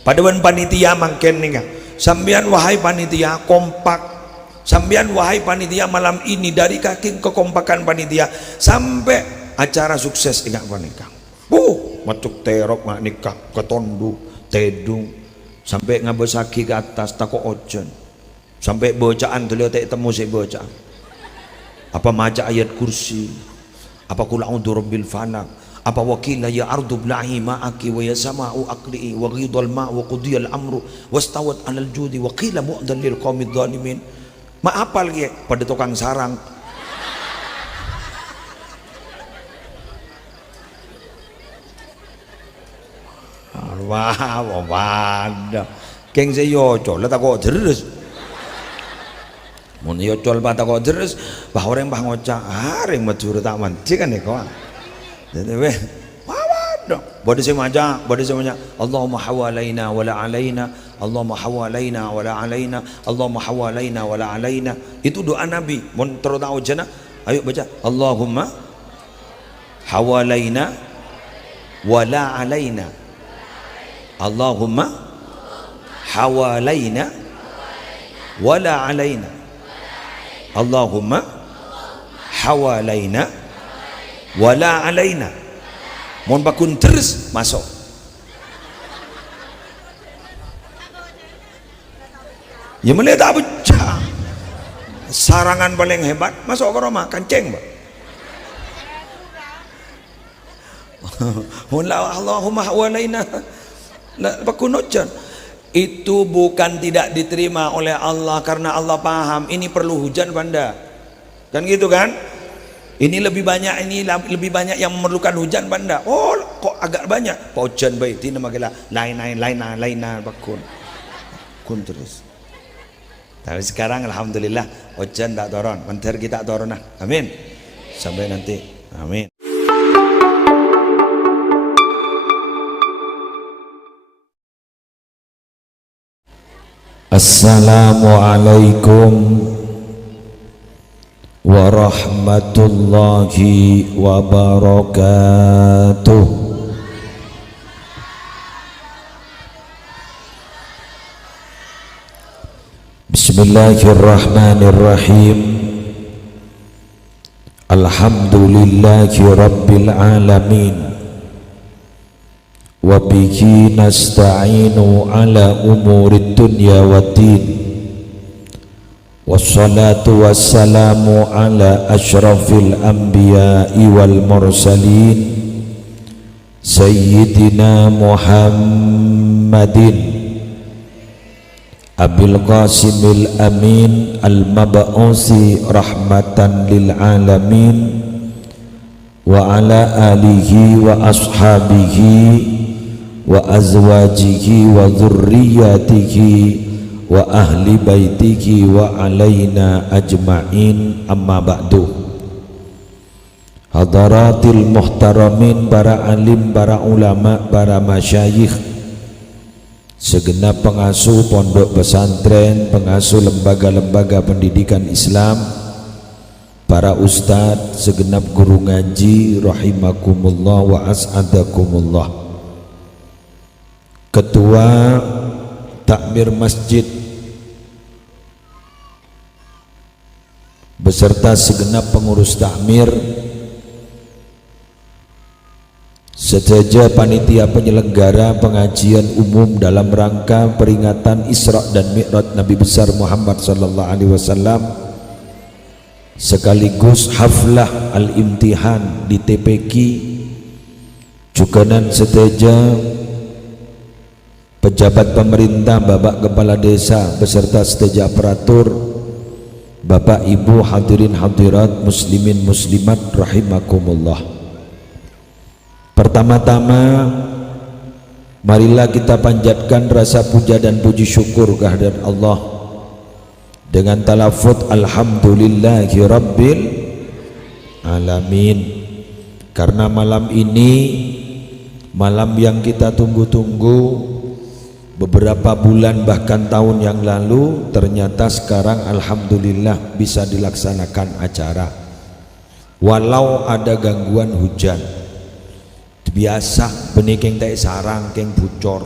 Padewan panitia mangken nih, sambian wahai panitia kompak, sambian wahai panitia malam ini dari kaki kekompakan panitia sampai acara sukses ingat panikah. Macuk terok mak nikah ketondu tedung sampai ngabesaki ke atas tako ojen sampai bacaan tu lihat temu si bacaan apa maca ayat kursi apa kul a'udzu rabbil falaq apa wakila ya ardu bla'i ma'aki wa ya sama'u aqli'i wa ghidal ma' wa qudiyal amru wastawat 'alal judi wa qila mu'dal lil qaumidz zalimin. Ma apal ge pada tukang sarang. Wah, wadah. Keng se yocol lah tak kok deres. Mun yocol ba tak kok deres, bah orang bah ngocak, areng matur tak manci kan ya kau. Jadi weh, wadah. Bodi se maja, Allahumma hawalaina wala alaina, Allahumma hawalaina wala alaina, Allahumma hawalaina wala alaina. Itu doa Nabi. Mun terus tahu jana, ayo baca. Allahumma hawalaina wala alaina. Allahumma hawalaina wala alaina. Allahumma hawalaina wala alaina. Mohon bakun terus masuk. Ya mulai tak baca. Sarangan paling hebat masuk ke rumah kancing, Pak. Allahumma hawalaina pakunojan itu bukan tidak diterima oleh Allah karena Allah paham ini perlu hujan banda kan gitu kan, ini lebih banyak yang memerlukan hujan banda. Oh kok agak banyak hujan baik tina magala lain pakun terus. Tapi sekarang alhamdulillah hujan tak turun, bentar kita turun nah, amin sampai nanti, amin. Assalamualaikum warahmatullahi wabarakatuh. Bismillahirrahmanirrahim. Alhamdulillahi rabbil alamin. Wa bihi nasta'inu ala umurid dunya waddin. Wassalatu wassalamu ala asyrafil anbiya'i wal mursalin Sayyidina Muhammadin Abil Qasimil Amin al-mab'usi rahmatan lil alamin wa ala alihi wa ashabihi wa azwajihi wa dhurriyyatihi wa ahli baitihi wa alaina ajma'in, amma ba'du. Hadaratil muhtaramin, para alim, para ulama, para masyayikh, segenap pengasuh pondok pesantren, pengasuh lembaga-lembaga pendidikan Islam, para ustadz, segenap guru ngaji rahimakumullah wa as'adakumullah. Ketua takmir masjid beserta segenap pengurus takmir, sejajar panitia penyelenggara pengajian umum dalam rangka peringatan Isra dan Mi'raj Nabi besar Muhammad sallallahu alaihi wasallam, sekaligus haflah al-imtihan di TPQ, juganan sejajar pejabat pemerintah, Bapak Kepala Desa beserta seteja aparatur, Bapak Ibu hadirin hadirat muslimin muslimat rahimakumullah. Pertama-tama marilah kita panjatkan rasa puja dan puji syukur kehadirat Allah dengan talafut alhamdulillahi rabbil alamin, karena malam ini malam yang kita tunggu-tunggu beberapa bulan bahkan tahun yang lalu, ternyata sekarang alhamdulillah bisa dilaksanakan acara walau ada gangguan hujan. Biasa benih keng tak sarang keng bocor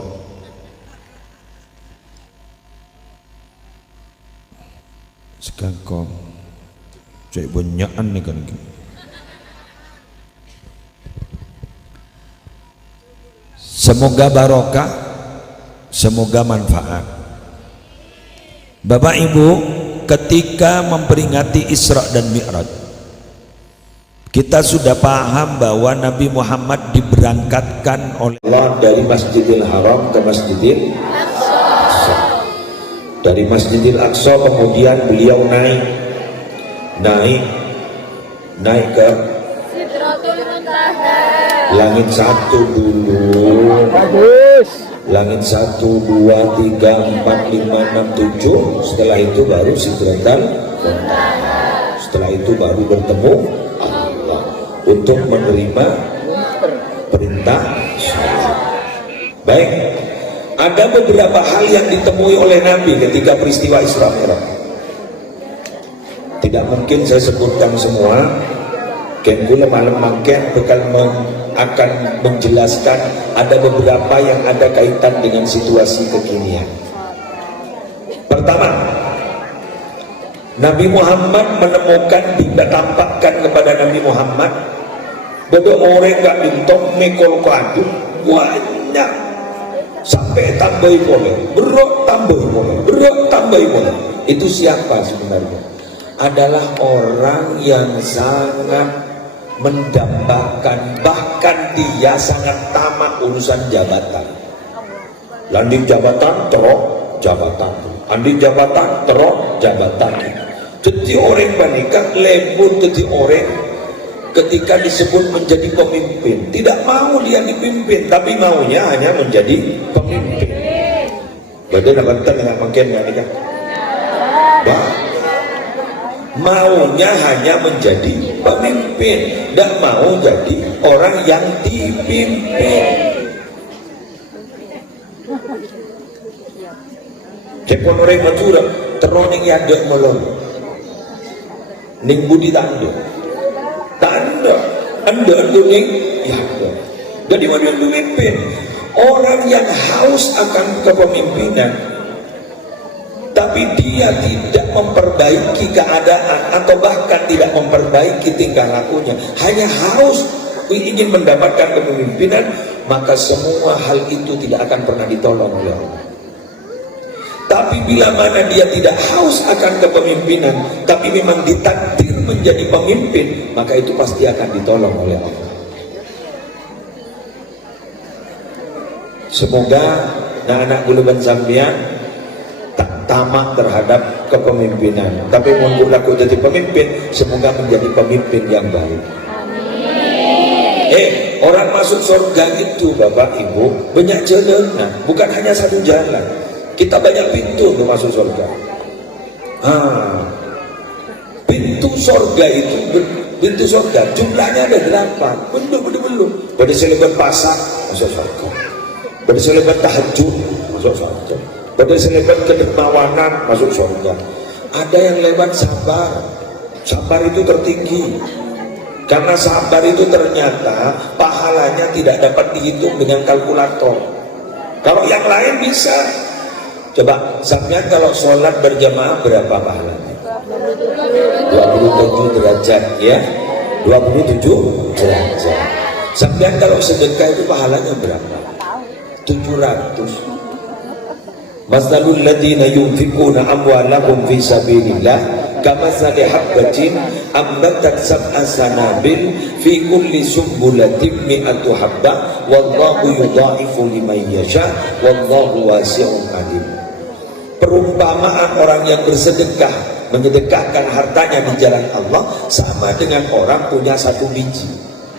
Sekangkong cek banyakan nih kan. Semoga barokah, semoga manfaat. Bapak Ibu, ketika memperingati Isra dan Mi'raj, kita sudah paham bahwa Nabi Muhammad diberangkatkan oleh Allah dari Masjidil Haram ke Masjidil Aqsa. Dari Masjidil Aqsa kemudian beliau naik ke langit satu dulu. Langit 1, 2, 3, 4, 5, 6, 7. Setelah itu baru Sidratal Muntaha. Setelah itu baru bertemu Allah untuk menerima perintah syariat. Baik, ada beberapa hal yang ditemui oleh Nabi ketika peristiwa Isra Mi'raj. Tidak mungkin saya sebutkan semua. Kengkula malam mangken akan menjelaskan ada beberapa yang ada kaitan dengan situasi kekinian. Pertama, Nabi Muhammad menemukan, ditampakkan kepada Nabi Muhammad bahwa orang gak bintok mekol kadu banyak sampai tambahi boleh, berok tambahi boleh, berok tambahi boleh. Itu siapa sebenarnya? Adalah orang yang sangat mendambakan, bahkan dia sangat tamak urusan jabatan. Landing jabatan, terok jabatan. Landing jabatan, terok jabatan. Jadi orang banikah lembut, jadi orang ketika disebut menjadi pemimpin tidak mau dia dipimpin, tapi maunya hanya menjadi pemimpin. Badan abatan dengan makin banikah maunya hanya menjadi pemimpin, tidak mau jadi orang yang dipimpin. Cepon orang Madura teroning yadek melon ning budi tanda anda ning yadek. Jadi mana yang dipimpin? Orang yang haus akan kepemimpinan tapi dia tidak memperbaiki keadaan atau bahkan tidak memperbaiki tingkah lakunya, hanya haus ingin mendapatkan kepemimpinan, maka semua hal itu tidak akan pernah ditolong oleh Allah. Tapi bila mana dia tidak haus akan kepemimpinan tapi memang ditakdir menjadi pemimpin, maka itu pasti akan ditolong oleh Allah. Semoga anak-anak guluban sambian tak tamak terhadap kepemimpinan, tapi mundur laku jadi pemimpin, semoga menjadi pemimpin yang baik. Orang masuk surga itu Bapak Ibu banyak jalan, bukan hanya satu jalan. Kita banyak pintu untuk masuk surga. Pintu surga itu, pintu surga jumlahnya ada 8. Belum. Pada selebat pasar masuk surga. Pada selebat tahajud masuk surga. Pada selebat kedermawanan masuk surga. Ada yang lewat sabar. Sabar itu tertinggi. Karena sabar itu ternyata pahalanya tidak dapat dihitung dengan kalkulator. Kalau yang lain bisa. Coba, sampean kalau sholat berjamaah berapa pahalanya? 27 derajat ya. 27 derajat. Sampean kalau sedekah itu pahalanya berapa? 700. Masalul ladina yunfikuna amwalahum fi sabilillah kamathali habbatin ambatat sab'a sanabil fi kulli sumbulatin mi'atu habbah wallahu yudha'ifu liman yasha wallahu wasi'un alim. Perumpamaan orang yang bersedekah, menyedekahkan hartanya di jalan Allah sama dengan orang punya satu biji.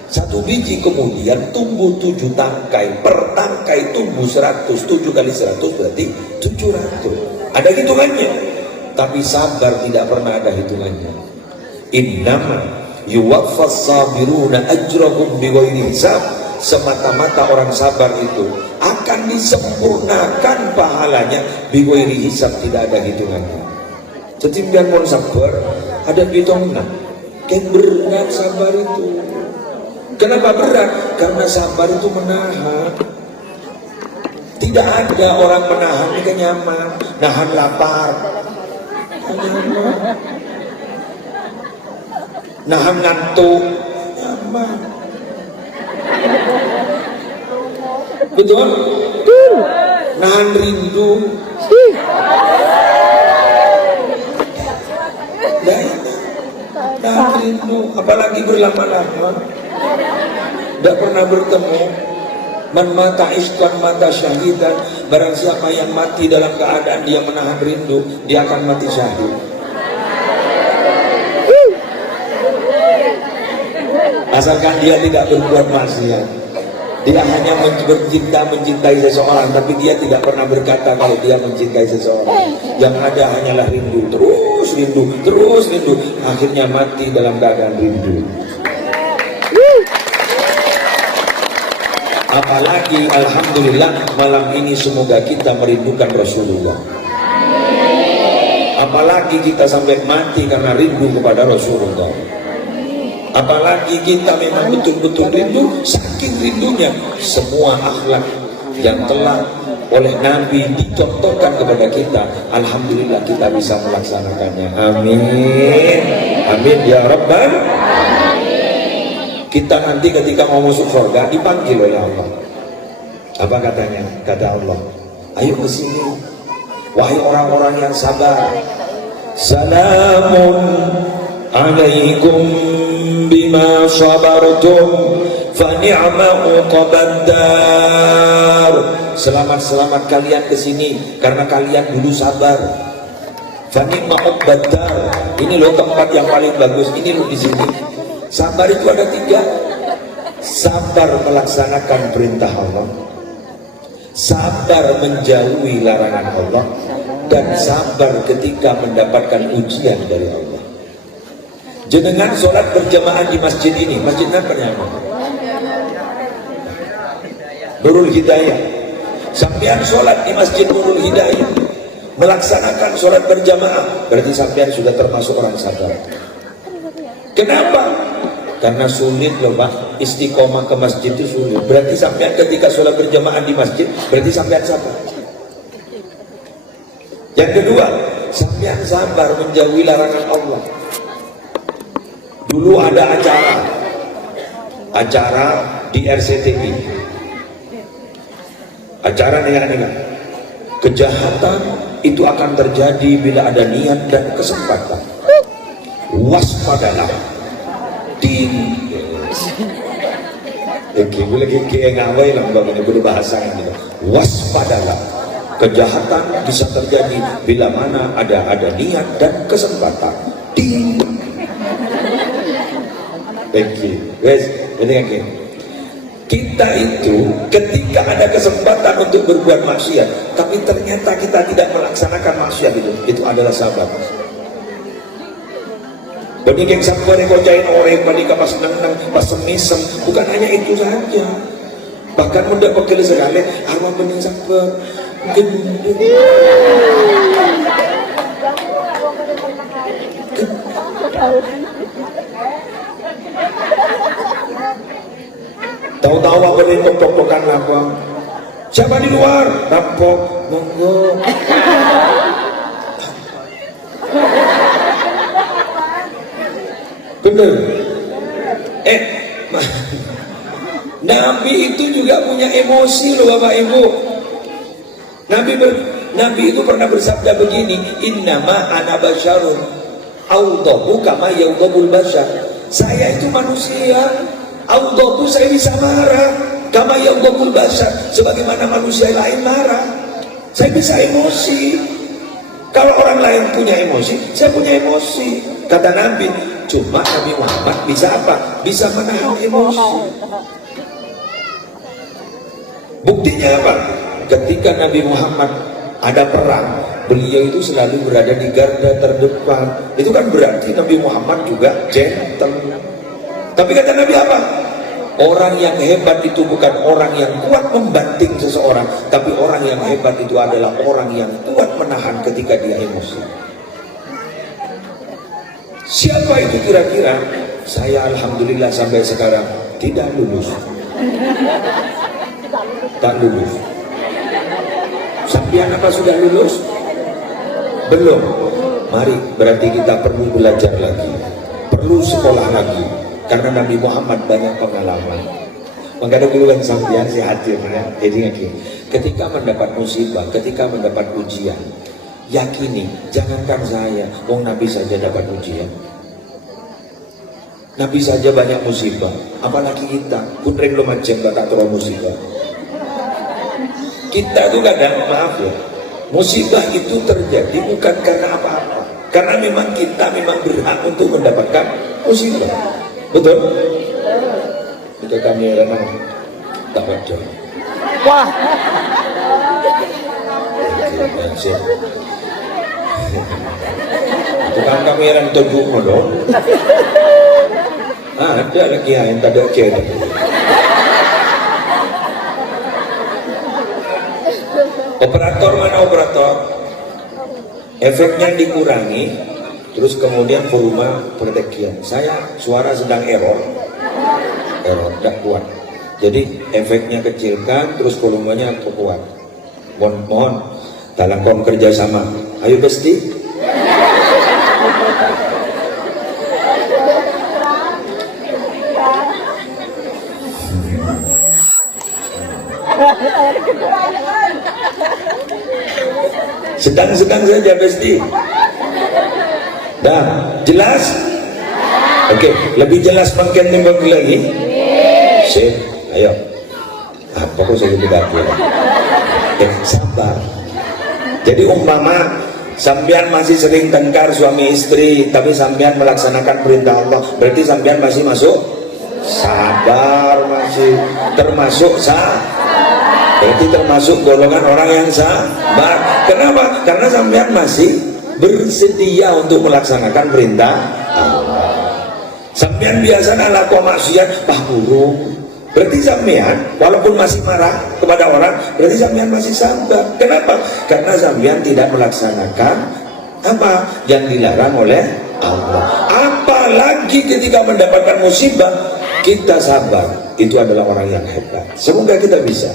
Satu biji kemudian tumbuh 7 tangkai, per tangkai tumbuh 100, 7 kali 100 berarti 700. Ada hitungannya, tapi sabar tidak pernah ada hitungannya. Innama yuwaffas sabiruna ajrahum bighairi hisab. Semata-mata orang sabar itu akan disempurnakan pahalanya bighairi hisab, tidak ada hitungannya. Jadi biar mau sabar ada hitungnya. Kayak berat sabar itu. Kenapa berat? Karena sabar itu menahan. Tidak ada orang menahan ini nyaman, nahan lapar. nahan ngantuk, nyaman. Betul? Nahan rindu. Nahan rindu, apalagi berlama-lama. Tidak pernah bertemu. Man mata iskan mata syahidan. Barang siapa yang mati dalam keadaan dia menahan rindu, dia akan mati syahid. Asalkan dia tidak berbuat maksiat. Dia hanya mencintai seseorang, tapi dia tidak pernah berkata kalau dia mencintai seseorang. Yang ada hanyalah rindu, terus rindu, terus rindu. Akhirnya mati dalam keadaan rindu. Apalagi alhamdulillah malam ini semoga kita merindukan Rasulullah. Apalagi kita sampai mati karena rindu kepada Rasulullah. Apalagi kita memang betul-betul rindu, saking rindunya semua akhlak yang telah oleh Nabi dicontohkan kepada kita, alhamdulillah kita bisa melaksanakannya. Amin. Amin ya Rabbal. Kita nanti ketika mau masuk surga dipanggil oleh Allah. Apa katanya? Kata Allah, ayo ke sini wahai orang-orang yang sabar. Salamun alaikum bima sabartum fa ni'ma uqbaddar. Selamat kalian ke sini karena kalian dulu sabar. Fa ni'ma uqbaddar. Ini loh tempat yang paling bagus. Ini loh di sini. Sabar itu ada 3. Sabar melaksanakan perintah Allah, sabar menjauhi larangan Allah, dan sabar ketika mendapatkan ujian dari Allah. Jenengan sholat berjamaah di masjid ini, masjid apa namanya? Nurul Hidayah. Sampean sholat di masjid Nurul Hidayah, melaksanakan sholat berjamaah, berarti sampean sudah termasuk orang sabar. Kenapa? Karena sulit loh Pak, istiqomah ke masjid itu sulit. Berarti sampean ketika sholat berjamaah di masjid, berarti sampean sabar. Yang kedua, sampean sabar menjauhi larangan Allah. Dulu ada acara di RCTI, acara dengan kejahatan itu akan terjadi bila ada niat dan kesempatan. Waspadalah. Waspadalah, kejahatan bisa terjadi bila mana ada niat dan kesempatan. Kita itu ketika ada kesempatan untuk berbuat maksiat, tapi ternyata kita tidak melaksanakan maksiat, itu adalah sabar. Benih yang sabar yang kocain orang panika pas nang pas semisem, bukan hanya itu saja, bahkan mudah pegel sekali arwah benih sabar. Tahu-tahu apa ini pok-pokan apa? Siapa di luar? Rampok, monggo. Bener. Nabi itu juga punya emosi loh Bapak Ibu. Nabi itu pernah bersabda begini, innama ana basyarun awdahu kama yawdahul basyar. Saya itu manusia, awdahu saya bisa marah, kama yawdahul basyar, sebagaimana manusia lain marah. Saya bisa emosi. Kalau orang lain punya emosi, saya punya emosi. Kata Nabi, cuma Nabi Muhammad bisa apa? Bisa menahan emosi. Buktinya apa? Ketika Nabi Muhammad ada perang, beliau itu selalu berada di garda terdepan. Itu kan berarti Nabi Muhammad juga gentle. Tapi kata Nabi apa? Orang yang hebat itu bukan orang yang kuat membanting seseorang, tapi orang yang hebat itu adalah orang yang kuat menahan ketika dia emosi. Siapa itu kira-kira? Saya alhamdulillah sampai sekarang tidak lulus. Tak lulus. Sampian apa sudah lulus? Belum. Mari, berarti kita perlu belajar lagi, perlu sekolah lagi, karena Nabi Muhammad banyak pengalaman. Makanya dulu yang sampean si hadirnya, jadi ketika mendapat musibah, ketika mendapat ujian, yakini, jangankan saya, Nabi saja dapat ujian, Nabi saja banyak musibah, apalagi kita, putreng lumajang tak turun musibah. Kita tuh kadang, maaf ya, musibah itu terjadi bukan karena apa-apa, karena memang kita memang berhak untuk mendapatkan musibah. Betul? Itu kamera tak baca. Wah. Tukang kamera tunjuk dong. Ada lagi yang tak ada cek. Operator mana operator? Efeknya dikurangi, terus kemudian volume perdekian. Saya suara sedang error, tidak kuat. Jadi efeknya kecilkan, terus volumenya kuat. Mohon dalam kerjasama. Ayo Besti. Sedang-sedang saja Besti. Dah, jelas? Oke, lebih jelas makin membagi lagi. Sip, ayo. Apa kok saya tidak tahu? Sabar. Jadi umpama sampean masih sering tengkar suami istri, tapi sampean melaksanakan perintah Allah, berarti sampean masih masuk sabar, masih termasuk berarti termasuk golongan orang yang sabar. Kenapa? Karena sampean masih bersedia untuk melaksanakan perintah Allah. Sampean biasa ngelakuin maksiat, burung. Berarti sampean walaupun masih marah kepada orang, berarti sampean masih sabar. Kenapa? Karena sampean tidak melaksanakan apa yang dilarang oleh Allah. Apalagi ketika mendapatkan musibah, kita sabar. Itu adalah orang yang hebat. Semoga kita bisa.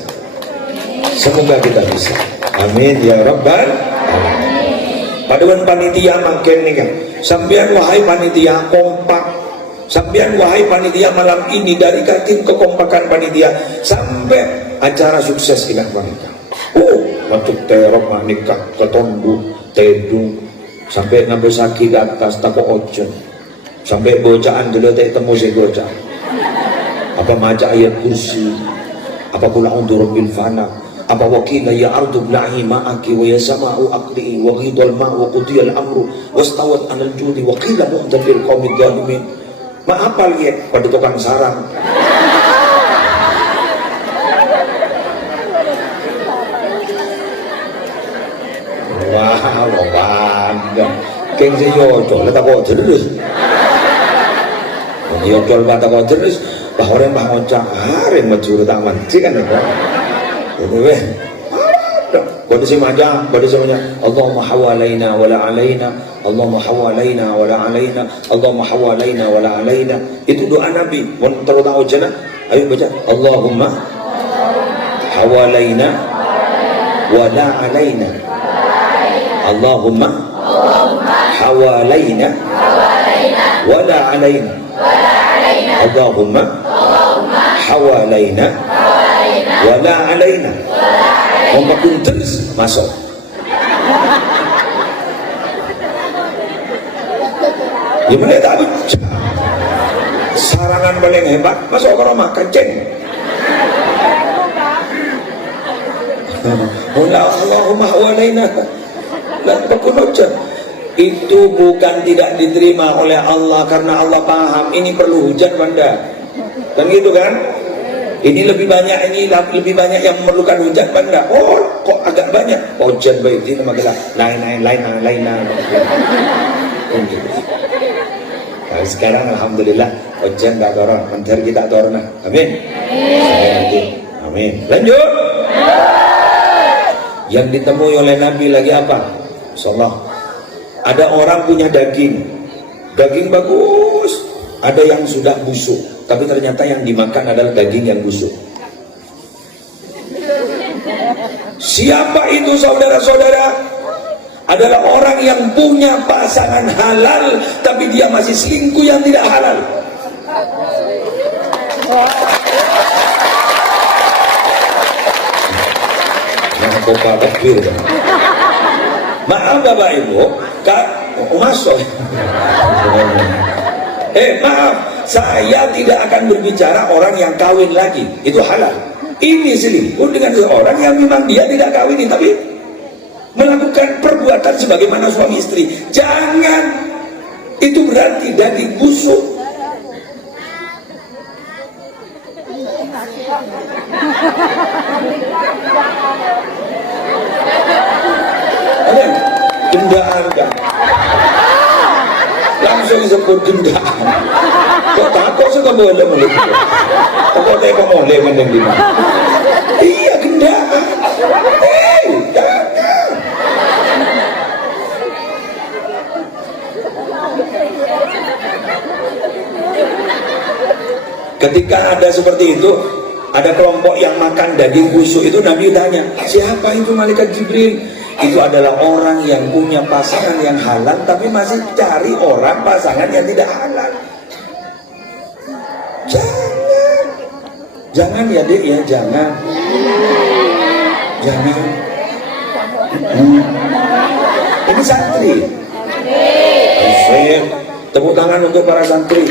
Semoga kita bisa. Amin ya rabbal alamin. Paduan panitia makin nih kan. Sampean wahai panitia kompak. Sampean wahai panitia malam ini, dari kaki kekompakan panitia sampai acara sukses ingat panitia. Masuk terok nikah ketombu tedung sampai nambah sakit atas tako ojen sampai bocaan dulu temu si bocah. Apa maca ayat kursi, apa pula untuk bil fana, apa wakila ya ardu blahi ma'aki wa ya sama'u aqli'i wa ghidal ma'u wa qudiyal amru wastawat anal judi wa qila mu'dan bil qawmi dhalimin. Apa lihat pada tukang sarang. Wah, bangga. Keng seyojo, letak kau terus. Seyojo letak kau terus. Bahwa mbah ngocak, hari macur taman. Cikan ya. Itu Bada si maja, bada si maja. Allahumma hawalaina wala alaina, Allahumma hawalaina wala alaina, Allahumma hawalaina wala alaina. Itu doa Nabi. Mun terus tahu jana, ayo baca. Allahumma hawalaina wala alaina, Allahumma hawalaina wala alaina, Allahumma hawalaina wala alaina. Pun terus masuk. Gimana tak baca? Sarangan paling hebat masuk ke rumah kencing. Allahumma walaina. Itu bukan tidak diterima oleh Allah karena Allah paham ini perlu hujan benda. Kan gitu kan? Ini lebih banyak yang memerlukan hujan benda. Oh, kok agak banyak? Hujan baik ini magelah. Lain. Nah, sekarang alhamdulillah hujan tak turun. Menteri kita turun. Amin. Amin. Lanjut. Yang ditemui oleh Nabi lagi apa? Insyaallah. Ada orang punya daging bagus. Ada yang sudah busuk, tapi ternyata yang dimakan adalah daging yang busuk. Siapa itu saudara-saudara? adalah orang yang punya pasangan halal tapi dia masih selingkuh yang tidak halal. Maaf Bapak Ibu, masuk. Maaf, saya tidak akan berbicara orang yang kawin lagi, itu halal. Ini selingkuh dengan seorang yang memang dia tidak kawin, tapi melakukan perbuatan sebagaimana suami istri. Jangan, itu berarti daging busuk. Ada gendaan kan? Langsung disebut gendaan. Kok takut suka boleh mulai? Kok teko boleh mending di mana? Iya gendaan. Jangan. Ketika ada seperti itu, ada kelompok yang makan daging busuk itu, Nabi tanya, siapa itu malaikat Jibril? Itu adalah orang yang punya pasangan yang halal tapi masih cari orang pasangan yang tidak halal. Jangan ya Dek ya, jangan. Ini santri. Tepuk tangan untuk para santri.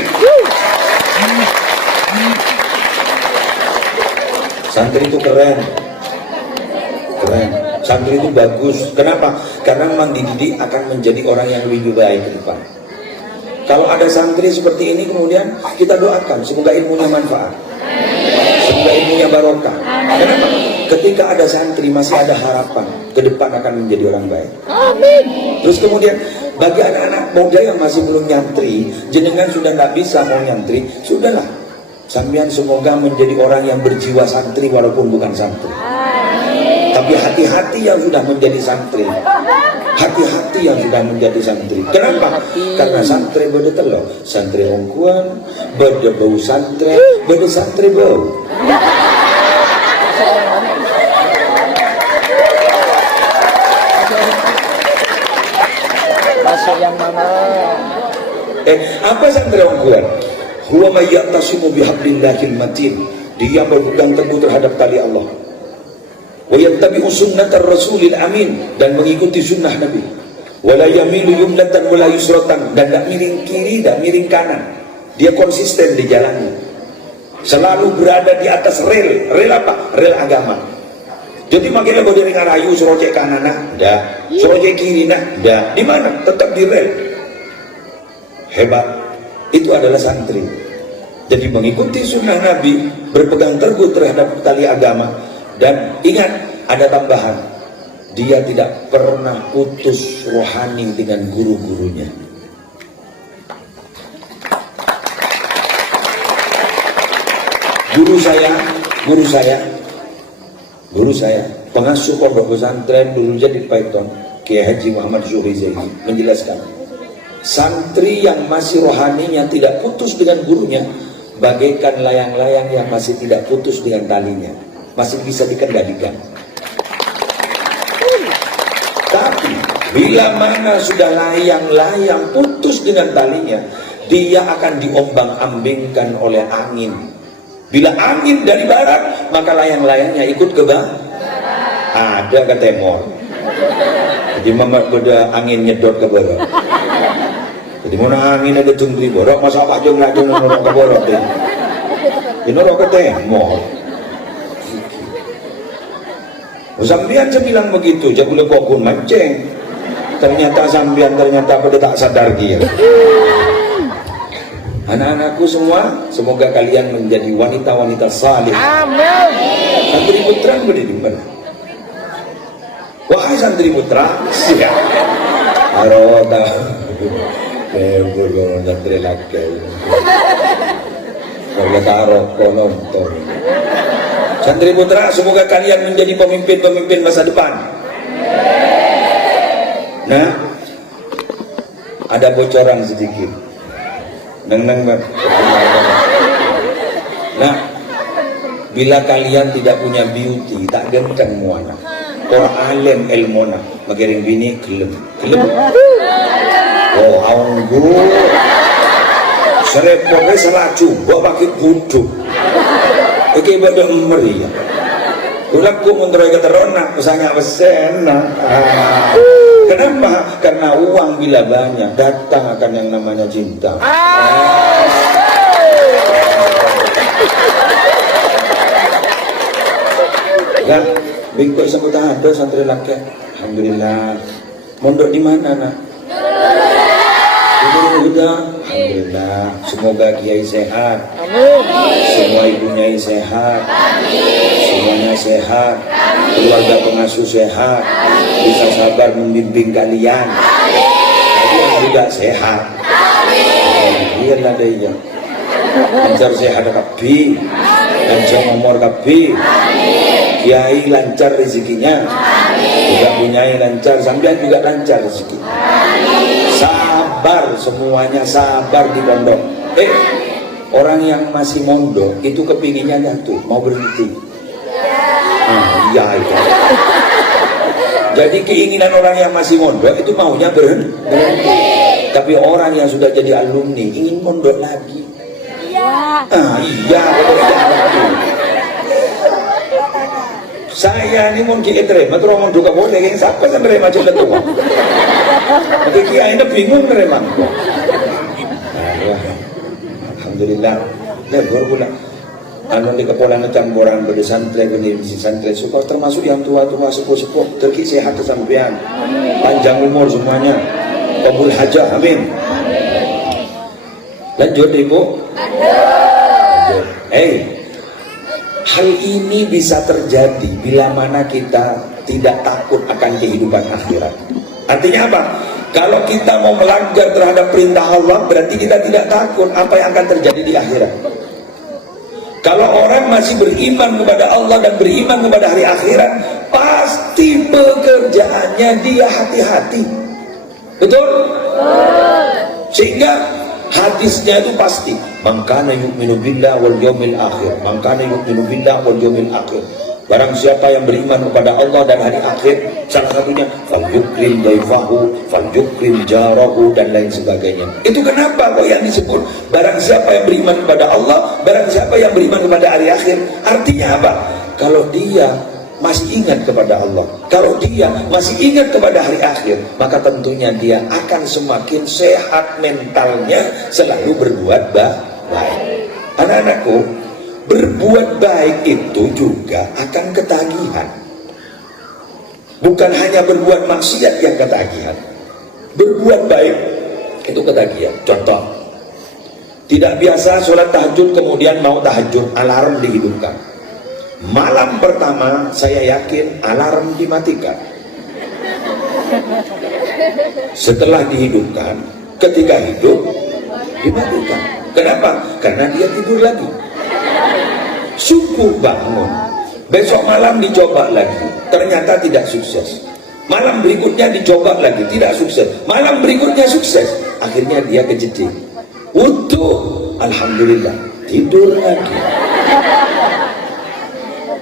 Santri itu keren. Santri itu bagus. Kenapa? Karena memang dididik akan menjadi orang yang lebih baik ke depan. Kalau ada santri seperti ini, kemudian kita doakan semoga ilmunya manfaat, semoga ilmunya barokah. Kenapa? Ketika ada santri masih ada harapan ke depan akan menjadi orang baik. Amin. Terus kemudian bagi anak-anak muda yang masih belum nyantri, jenengan sudah nggak bisa mau nyantri, sudahlah. Sampean semoga menjadi orang yang berjiwa santri walaupun bukan santri. Tapi hati-hati yang sudah menjadi santri. Hati-hati yang sudah menjadi santri. Kenapa? Karena santri beda telur. Santri ongkuan, beda bau santri, beda santri bau. Masuk yang mana? Apa santri ongkuan? Huwa may ya'tasimu bihablillahil matin. Dia berpegang teguh terhadap tali Allah. Wa yattabi'u sunnatar rasulil amin, dan mengikuti sunnah Nabi. Wala yamilu yumnatan wala yusratan, dan tidak miring kiri, tidak miring kanan. Dia konsisten di jalannya. Selalu berada di atas rel. Rel apa? Rel agama. Jadi makanya kalau dari ngarayu serocek kanan nah, dah. Serocek kiri nah, dah. Di mana? Tetap di rel. Hebat. Itu adalah santri. Jadi mengikuti sunnah Nabi, berpegang teguh terhadap tali agama. Dan ingat, ada tambahan, dia tidak pernah putus rohani dengan guru-gurunya. Guru saya, pengasuh pondok pesantren dulu jadi Python, Kiai Haji Muhammad Zuhri Zaini menjelaskan, santri yang masih rohaninya tidak putus dengan gurunya, bagaikan layang-layang yang masih tidak putus dengan talinya, masih bisa dikendalikan. Tapi bila mana sudah layang-layang putus dengan talinya, dia akan diombang-ambingkan oleh angin. Bila angin dari barat, maka layang-layangnya ikut ke barat. Ada ke timur. Jadi beda angin nyedot ke barat. Jadi mana angin ada tunggu borok, masa apa jom lagi norok ke borok deh. Ini norok ke timur. Sambian saya bilang begitu, jangan boleh kokun mancing. Ternyata sambian pada tak sadar dia. Anak-anakku semua, semoga kalian menjadi wanita-wanita salih. Amin. Santri putra boleh di mana? Wahai santri putra, siap. Arota, bergolong santri laki. Kalau taruh nonton. Santri putra, semoga kalian menjadi pemimpin-pemimpin masa depan. Nah, ada bocoran sedikit. Neng. Nah, bila kalian tidak punya beauty, tak ganteng muana. orang alim ilmona magiring bini gelem oh anggu serepotnya salah coba pakai buduk oke pada meri ya ulah ku muntroy keterona usahanya pesen kenapa? Karena uang bila banyak datang akan yang namanya cinta ya bingkok sambutan ada santri laki alhamdulillah mondok di mana nak? Udah alhamdulillah semoga kiai sehat semua ibunya sehat semuanya sehat keluarga pengasuh sehat bisa sabar membimbing kalian kalian juga sehat iyalah daya lancar sehat kapi lancar nomor kapi kiai lancar rezekinya juga punyai lancar sampean juga lancar rezeki sabar semuanya sabar di pondok orang yang masih mondok itu kepinginnya jatuh mau berhenti iya itu jadi keinginan orang yang masih mondok itu maunya berhenti tapi orang yang sudah jadi alumni ingin mondok lagi iya saya ini mau kiai terima terus mau juga boleh yang siapa yang terima juga tua jadi kiai ini bingung terima alhamdulillah baru pula anu di kepulauan campuran berdesantren berdiri santren suka termasuk yang tua-tua sepuh-sepuh terkik sehat kesampian panjang umur semuanya kabul hajah amin lanjut ibu hal ini bisa terjadi bila mana kita tidak takut akan kehidupan akhirat. Artinya apa? Kalau kita mau melanggar terhadap perintah Allah, berarti kita tidak takut apa yang akan terjadi di akhirat. Kalau orang masih beriman kepada Allah dan beriman kepada hari akhirat, pasti pekerjaannya dia hati-hati. Betul? Sehingga hadisnya itu pasti man kana yu'minu billah wal yawmil akhir man kana yu'minu billah wal yawmil akhir barang siapa yang beriman kepada Allah dan hari akhir salah satunya falyukrim daifahu falyukrim jarahu dan lain sebagainya. Itu kenapa kok yang disebut barang siapa yang beriman kepada Allah barang siapa yang beriman kepada hari akhir artinya apa? Kalau dia masih ingat kepada Allah, kalau dia masih ingat kepada hari akhir, maka tentunya dia akan semakin sehat mentalnya selalu berbuat baik. Anak-anakku, berbuat baik itu juga akan ketagihan. Bukan hanya berbuat maksiat yang ketagihan. Berbuat baik itu ketagihan. Contoh, tidak biasa sholat tahajud kemudian mau tahajud, alarm dihidupkan. Malam pertama saya yakin alarm dimatikan. Setelah dihidupkan, ketika hidup dimatikan. Kenapa? Karena dia tidur lagi. Subuh bangun, besok malam dicoba lagi, ternyata tidak sukses. Malam berikutnya dicoba lagi, tidak sukses. Malam berikutnya sukses. Akhirnya dia kejedil. Untuk alhamdulillah tidur lagi.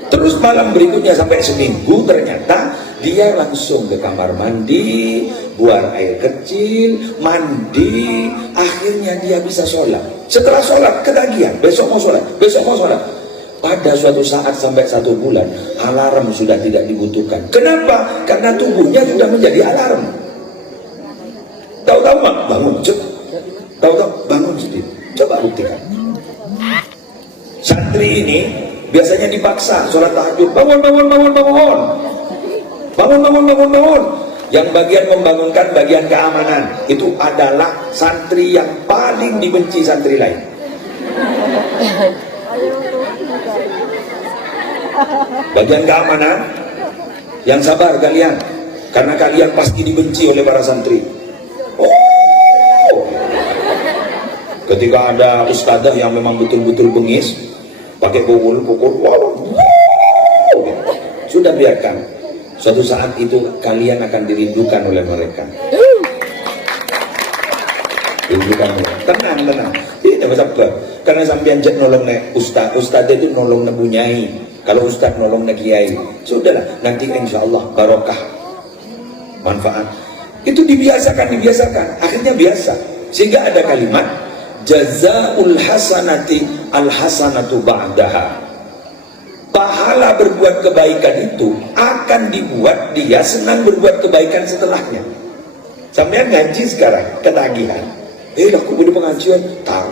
Terus malam berikutnya sampai seminggu ternyata dia langsung ke kamar mandi, buang air kecil, mandi, akhirnya dia bisa sholat. Setelah sholat ketagihan, besok mau sholat, besok mau sholat. Pada suatu saat sampai 1 bulan alarm sudah tidak dibutuhkan. Kenapa? Karena tubuhnya sudah menjadi alarm. Tahu-tahu mak bangun, coba. Tahu-tahu bangun sendiri. Coba buktikan. Santri ini biasanya dipaksa sholat tahajud, bangun. Yang bagian membangunkan bagian keamanan itu adalah santri yang paling dibenci santri lain. Bagian keamanan yang sabar kalian, karena kalian pasti dibenci oleh para santri. Ketika ada ustadzah yang memang betul-betul bengis, pakai pukul, sudah biarkan. Suatu saat itu kalian akan dirindukan oleh mereka. Dirindukan mereka. Tenang. Ini sabar. Karena sampean jet nolong nek ustad itu nolong nebunyai. Kalau ustaz nolong kiai, sudahlah, nanti insya Allah barokah, manfaat. Itu dibiasakan, akhirnya biasa. Sehingga ada kalimat jazaul hasanati al hasanatu ba'daha. Pahala berbuat kebaikan itu akan dibuat dia senang berbuat kebaikan setelahnya. Sampai ngaji sekarang ketagihan, aku butuh pengajian, entar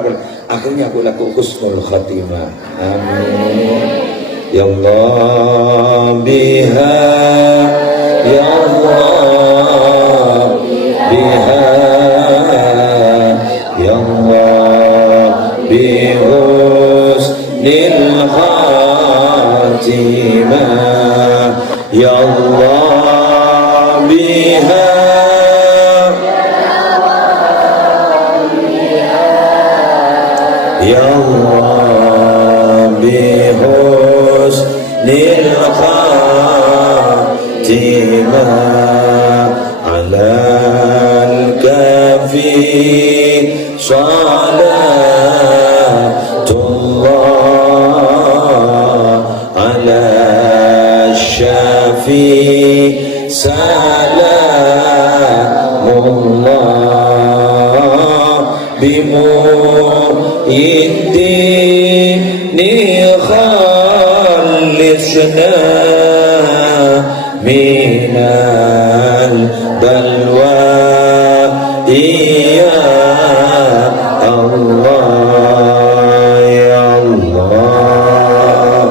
boleh. Akhirnya aku laku husnul khatimah. Amin. Ya Allah biha, ya Allah biha, ya Allah bihusnil khatimah, ya Allah biha, ya Allah bihusnil khatimah, alal kafi salatullah, ala syafi salamullah, bimu'idini khalisna minal balwa, ya Allah, ya Allah,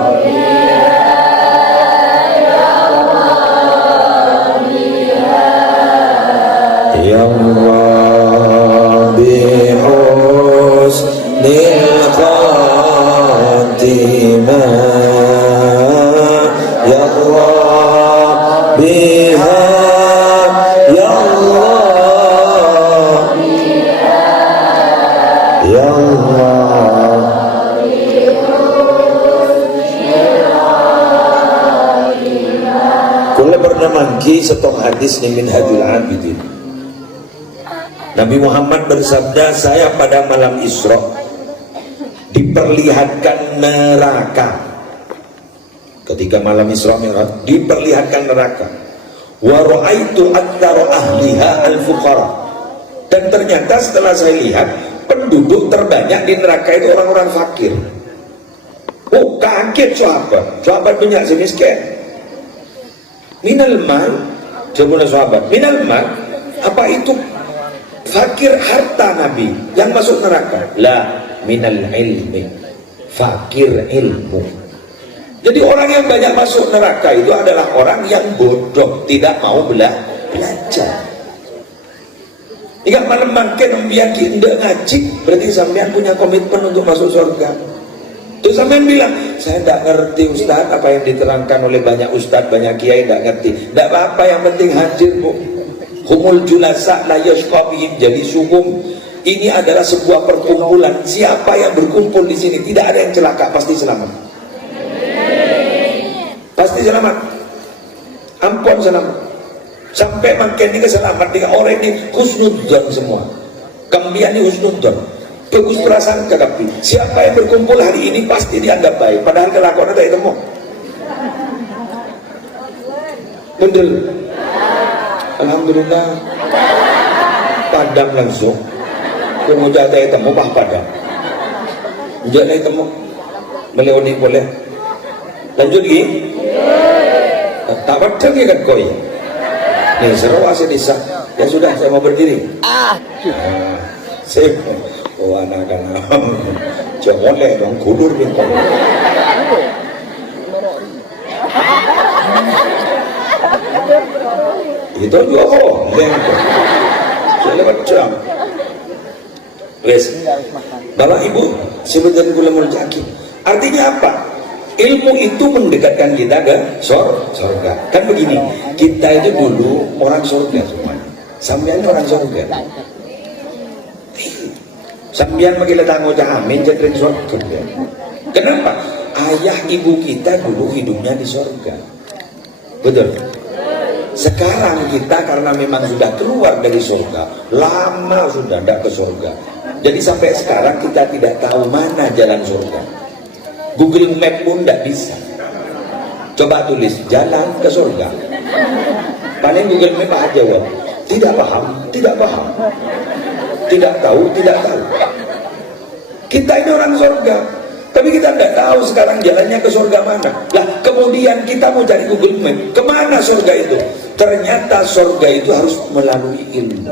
ya Allah bihusnil khatimah, ya Allah biha, ya Allah, ya Allah. Kula pernah mangki setong hadis ni Minhajul Abidin. Nabi Muhammad bersabda, saya pada malam Isra diperlihatkan neraka. Ketika malam Isra Mi'raj diperlihatkan neraka. Wa ra'aitu aktsara ahliha al-fuqara. Dan ternyata setelah saya lihat, penduduk terbanyak di neraka itu orang-orang fakir. Oh, kaget sahabat banyak semiskin. Minal mal, jawabnya sahabat, minal mal, apa itu fakir harta Nabi yang masuk neraka? La, minal ilmi, fakir ilmu. Jadi orang yang banyak masuk neraka itu adalah orang yang bodoh, tidak mau belajar. Jika malam makin membiaki ndak ngaji, berarti sampean punya komitmen untuk masuk surga. Terus sampean bilang, saya tidak ngerti Ustaz, apa yang diterangkan oleh banyak Ustaz, banyak kiai tidak ngerti. Tidak apa-apa, yang penting hadir bu. Humul julasa la yashqa bihim jadi suhum. Ini adalah sebuah perkumpulan. Siapa yang berkumpul di sini tidak ada yang celaka, pasti selamat. Pasti selamat. Ampun selamat. Sampai makin ini keselamat dengan orang ini husnudzon semua. Kemudian ini husnudzon. Bagus perasaan kekapi. Siapa yang berkumpul hari ini pasti dianggap baik. Padahal kelakuan ada itu mau. Betul. Alhamdulillah. Padam langsung. Kemudian ada temu bah padam. Jangan temu. Meleoni boleh. Lanjut lagi. Tak padam ya kan koi. Nih seru asal desa. Ya sudah saya mau berdiri. Saya. Oh anak-anak. Jangan boleh dong kudur bintang. Itu juga saya lewat jam. Wes, Bapak Ibu, sebenarnya gula muljaki. Artinya apa? Ilmu itu mendekatkan kita ke surga. Kan begini, kita itu dulu orang surga semuanya. Sampean orang surga. Sampean makin tangguh amin cetring surga. Kenapa? Ayah ibu kita dulu hidupnya di surga. Betul. Sekarang kita karena memang sudah keluar dari surga, lama sudah tidak ke surga. Jadi sampai sekarang kita tidak tahu mana jalan surga. Google Map pun tidak bisa. Coba tulis jalan ke surga, paling Google Map aja wah. Tidak paham, tidak paham, tidak tahu, tidak tahu. Kita ini orang surga, tapi kita tidak tahu sekarang jalannya ke surga mana. Lah kemudian kita mau cari Google Map, kemana surga itu? Ternyata surga itu harus melalui ilmu.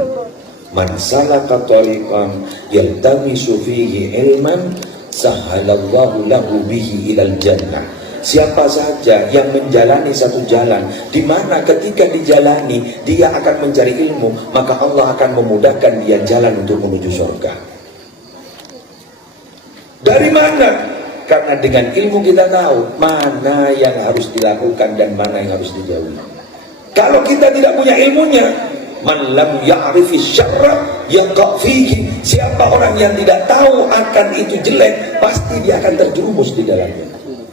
Man salaka tariqan yaltamisu fihi ilman sahalallahu lahu bihi ilal jannah. Siapa saja yang menjalani satu jalan di mana ketika dijalani dia akan mencari ilmu, maka Allah akan memudahkan dia jalan untuk menuju surga. Dari mana? Karena dengan ilmu kita tahu mana yang harus dilakukan dan mana yang harus dijauhi. Kalau kita tidak punya ilmunya, man lam ya'rifi syarra yaqa fihi. Siapa orang yang tidak tahu akan itu jelek, pasti dia akan terjerumus di dalamnya.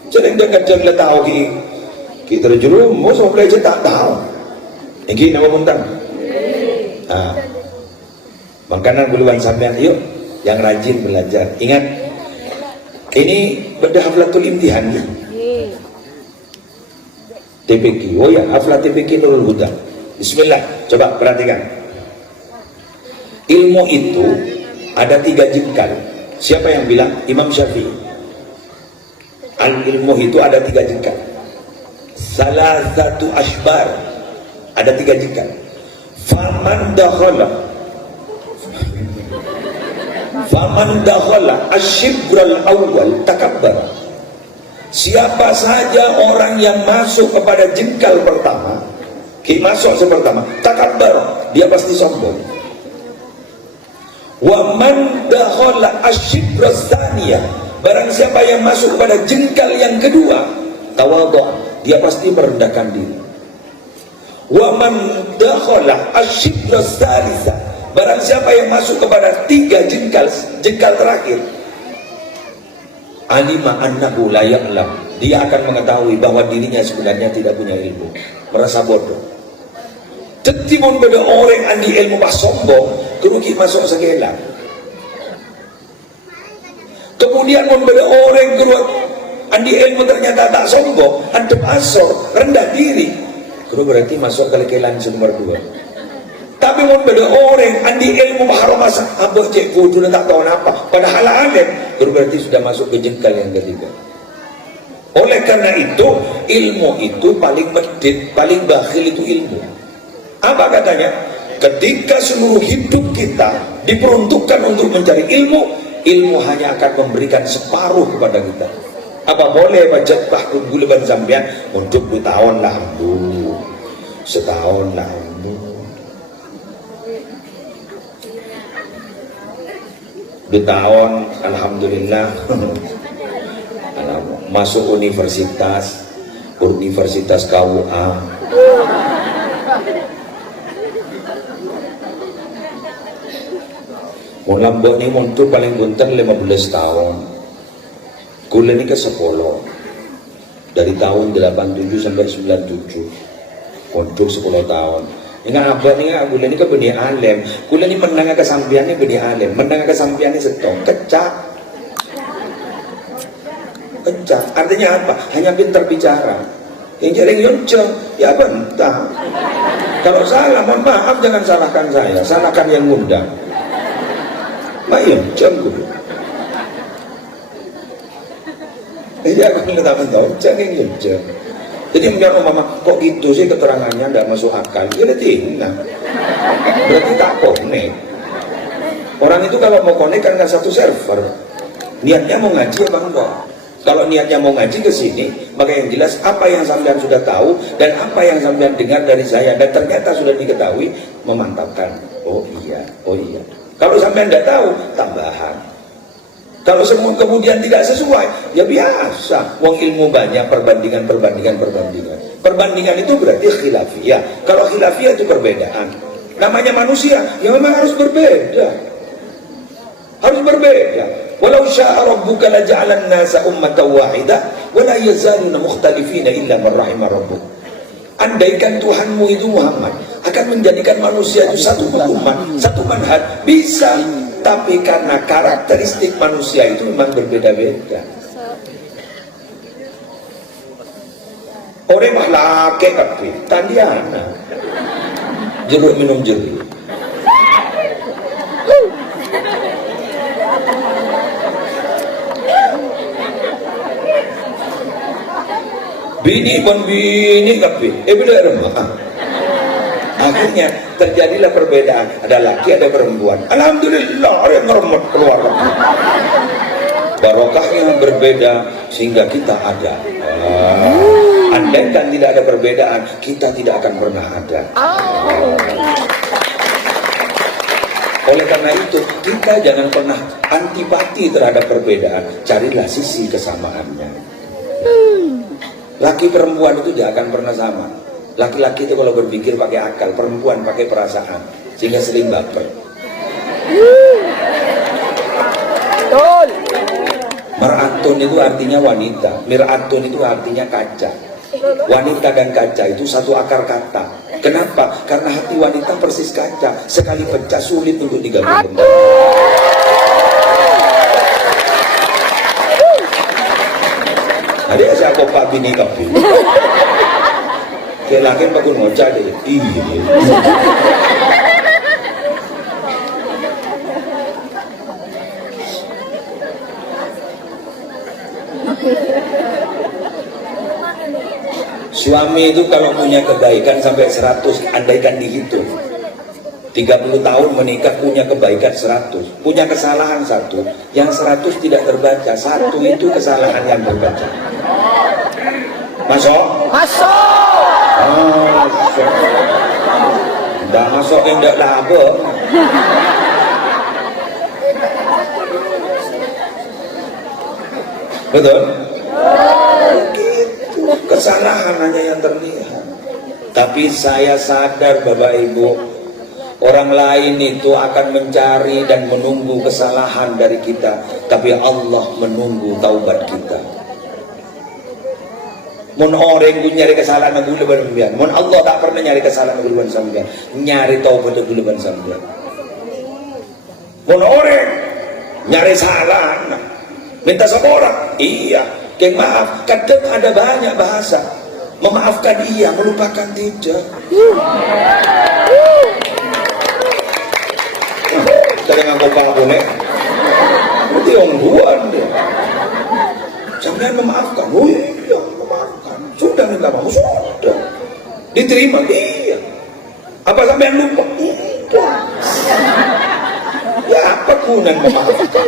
Sering dia kerja tahu kita terjerumus, orang belajar tak tahu. Ini nama muntang. Makanan buluan sampean, yuk yang rajin belajar. Ingat, ini bedah haflatul imtihan nih. TPQ, oh ya, haflat TPQ Nurul Huda. Bismillah, coba perhatikan. Ilmu itu ada 3 jengkal. Siapa yang bilang? Imam Syafi'i. Al-ilmu itu ada 3 jengkal. Salah satu ashbar, ada 3 jengkal. Faman dakhala asyibral awal takabbar. Siapa saja orang yang masuk kepada jengkal pertama, masuk pertama, takabbar, dia pasti sombong. Wa man dakhala asyibras tsaniyah, barang siapa yang masuk kepada jengkal yang kedua, tawadhu, dia pasti merendahkan diri. Wa man dakhala asyibras tsalitsah, barang siapa yang masuk kepada 3 jengkal terakhir, alima annahu la ya'lam, dia akan mengetahui bahwa dirinya sebenarnya tidak punya ilmu, merasa bodoh. Tetimun pada orang andi ilmu pas sombong, kerugi masuk segala. Kemudian membeda orang keruat andi ilmu ternyata tak sombong, andep asor, rendah diri, kerugi berarti masuk ke lekelan nomor 2. Tapi membeda orang andi ilmu maharomasa, abah cek kudu tak tahu apa, padahal alim, kerugi berarti sudah masuk ke jengkal yang ketiga. Oleh karena itu, ilmu itu paling medit, paling bakhil itu ilmu. Apa katanya? Ketika seluruh hidup kita diperuntukkan untuk mencari ilmu, ilmu hanya akan memberikan separuh kepada kita. Apa boleh baca bahkan gulaban sampean untuk 2 tahun lah bu, setahun lah bu, 2 tahun alhamdulillah masuk universitas KUA. Mulambok ni untuk paling bunter 15 tahun. Kula ni ke 10. Dari tahun 87 sampai 97. Untuk 10 tahun. Ingat apa ni kula ni ke benih alim. Kula ni menang ke sampian ni benih alim. Menang ke sampian ni setong. Kecak. Artinya apa? Hanya pintar bicara. Yang jaring yonceng, ya bentang. Kalau salah, mohon maaf, jangan salahkan saya, salahkan yang ngundang. Baik, jangan dulu. Ya, kalau tak tahu, jangan yonceng. Jadi menjawab mama, kok gitu sih keterangannya tidak masuk akal? Ya tinggal. Berarti tak connect. Orang itu kalau mau connect kan satu server. Niatnya mau ngaji apa enggak? Kalau niatnya mau ngaji ke sini, maka yang jelas apa yang sampean sudah tahu dan apa yang sampean dengar dari saya dan ternyata sudah diketahui, memantapkan. Oh iya, oh iya. Kalau sampean tidak tahu, tambahan. Kalau semua kemudian tidak sesuai, ya biasa. Wong ilmu banyak, perbandingan. Perbandingan itu berarti khilafiyah. Kalau khilafiyah itu perbedaan. Namanya manusia, ya memang harus berbeda. Harus berbeda. Walau syaa rabbuka laja'alan nasa ummatan wahidah wa la yazaluna mukhtalifina illa man rahima rabbuk. Andaikan Tuhanmu itu Muhammad akan menjadikan manusia itu satu umat, satu manhaj, bisa, tapi karena karakteristik manusia itu memang berbeda-beda. Orang mah laki tapi tandiana. Jeruk minum jeruk. Bini pun bini tapi beda rumah. Akhirnya terjadilah perbedaan. Ada laki, ada perempuan. Alhamdulillah orang ngeremot keluar. Barokahnya berbeda sehingga kita ada. Andai kan tidak ada perbedaan, kita tidak akan pernah ada. Oleh karena itu, kita jangan pernah antipati terhadap perbedaan. Carilah sisi kesamaannya. Laki perempuan itu tidak akan pernah sama. Laki-laki itu kalau berpikir pakai akal, perempuan pakai perasaan, sehingga sering baper. Betul. Meratun itu artinya wanita, miratun itu artinya kaca. Wanita dan kaca itu satu akar kata. Kenapa? Karena hati wanita persis kaca, sekali pecah sulit untuk digabung kembali. Ada siapa Pak bini kopi? Kelakin Pak Gun ngocah deh. Iya. Suami itu kalau punya kebaikan sampai 100, andaikan dihitung 30 tahun menikah punya kebaikan 100, punya kesalahan 1, yang 100 tidak terbaca, 1 itu kesalahan yang terbaca. Masuk? Masuk. Masuk. Nggak masuk yang nggak laba. Betul? Gitu. Kesalahan hanya yang terlihat. Tapi saya sadar Bapak Ibu, orang lain itu akan mencari dan menunggu kesalahan dari kita, tapi Allah menunggu taubat kita. Mun orang itu nyari kesalahan dulu berlebihan, mun Allah tak pernah nyari kesalahan duluan sampean, nyari taubat duluan sampean. Mun orang nyari salah, minta sama orang, iya, keng maaf, kadang ada banyak bahasa, memaafkan iya, melupakan tidak. Dari ngangkut panggung itu yang buat dia. Jangan memaafkan, oh iya, memaafkan. Sudah minta maaf, sudah. Diterima, iya. Apa sampai lupa? Iya. Ya apa guna memaafkan?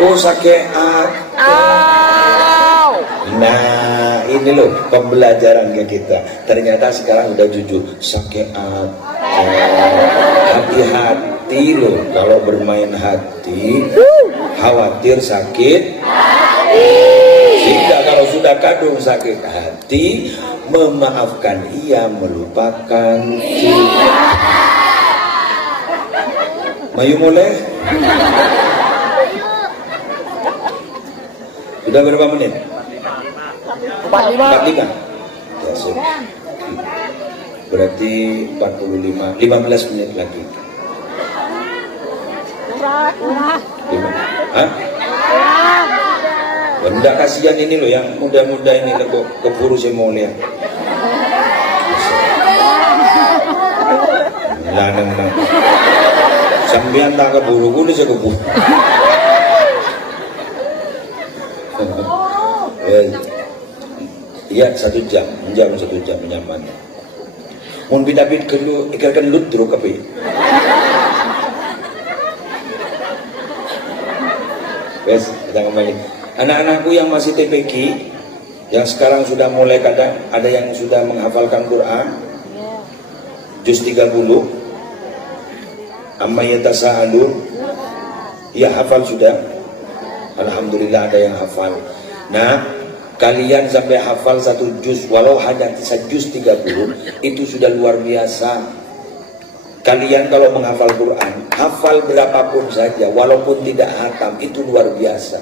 Oh sakit hati. Nah ini loh pembelajaran ke kita. Ternyata sekarang udah jujur. Sakit hati-hati loh. Kalau bermain hati, khawatir sakit hati. Sehingga kalau sudah kadung sakit hati, memaafkan iya, melupakan tidak. Mayu mulai. Sudah berapa menit? 45. Ya, sudah. Berarti 45, 15 menit lagi. Hah? Benda kasihan ini loh yang muda-muda ini loh, keburu semuanya. Lanang. Sambian tak keburu kudu saya keburu. Iya 1 jam, menjam 1 jam nyaman. Mun bidapit kelu ikan lut terus kape. Wes, kita kembali. Anak-anakku yang masih TPQ, yang sekarang sudah mulai kadang ada yang sudah menghafalkan Quran, juz 30, amma yatasaalun, ya hafal sudah. Alhamdulillah ada yang hafal. Nah, kalian sampai hafal 1 juz, walau hanya 1 juz 30, itu sudah luar biasa. Kalian kalau menghafal Quran, hafal berapapun saja, walaupun tidak hatam, itu luar biasa.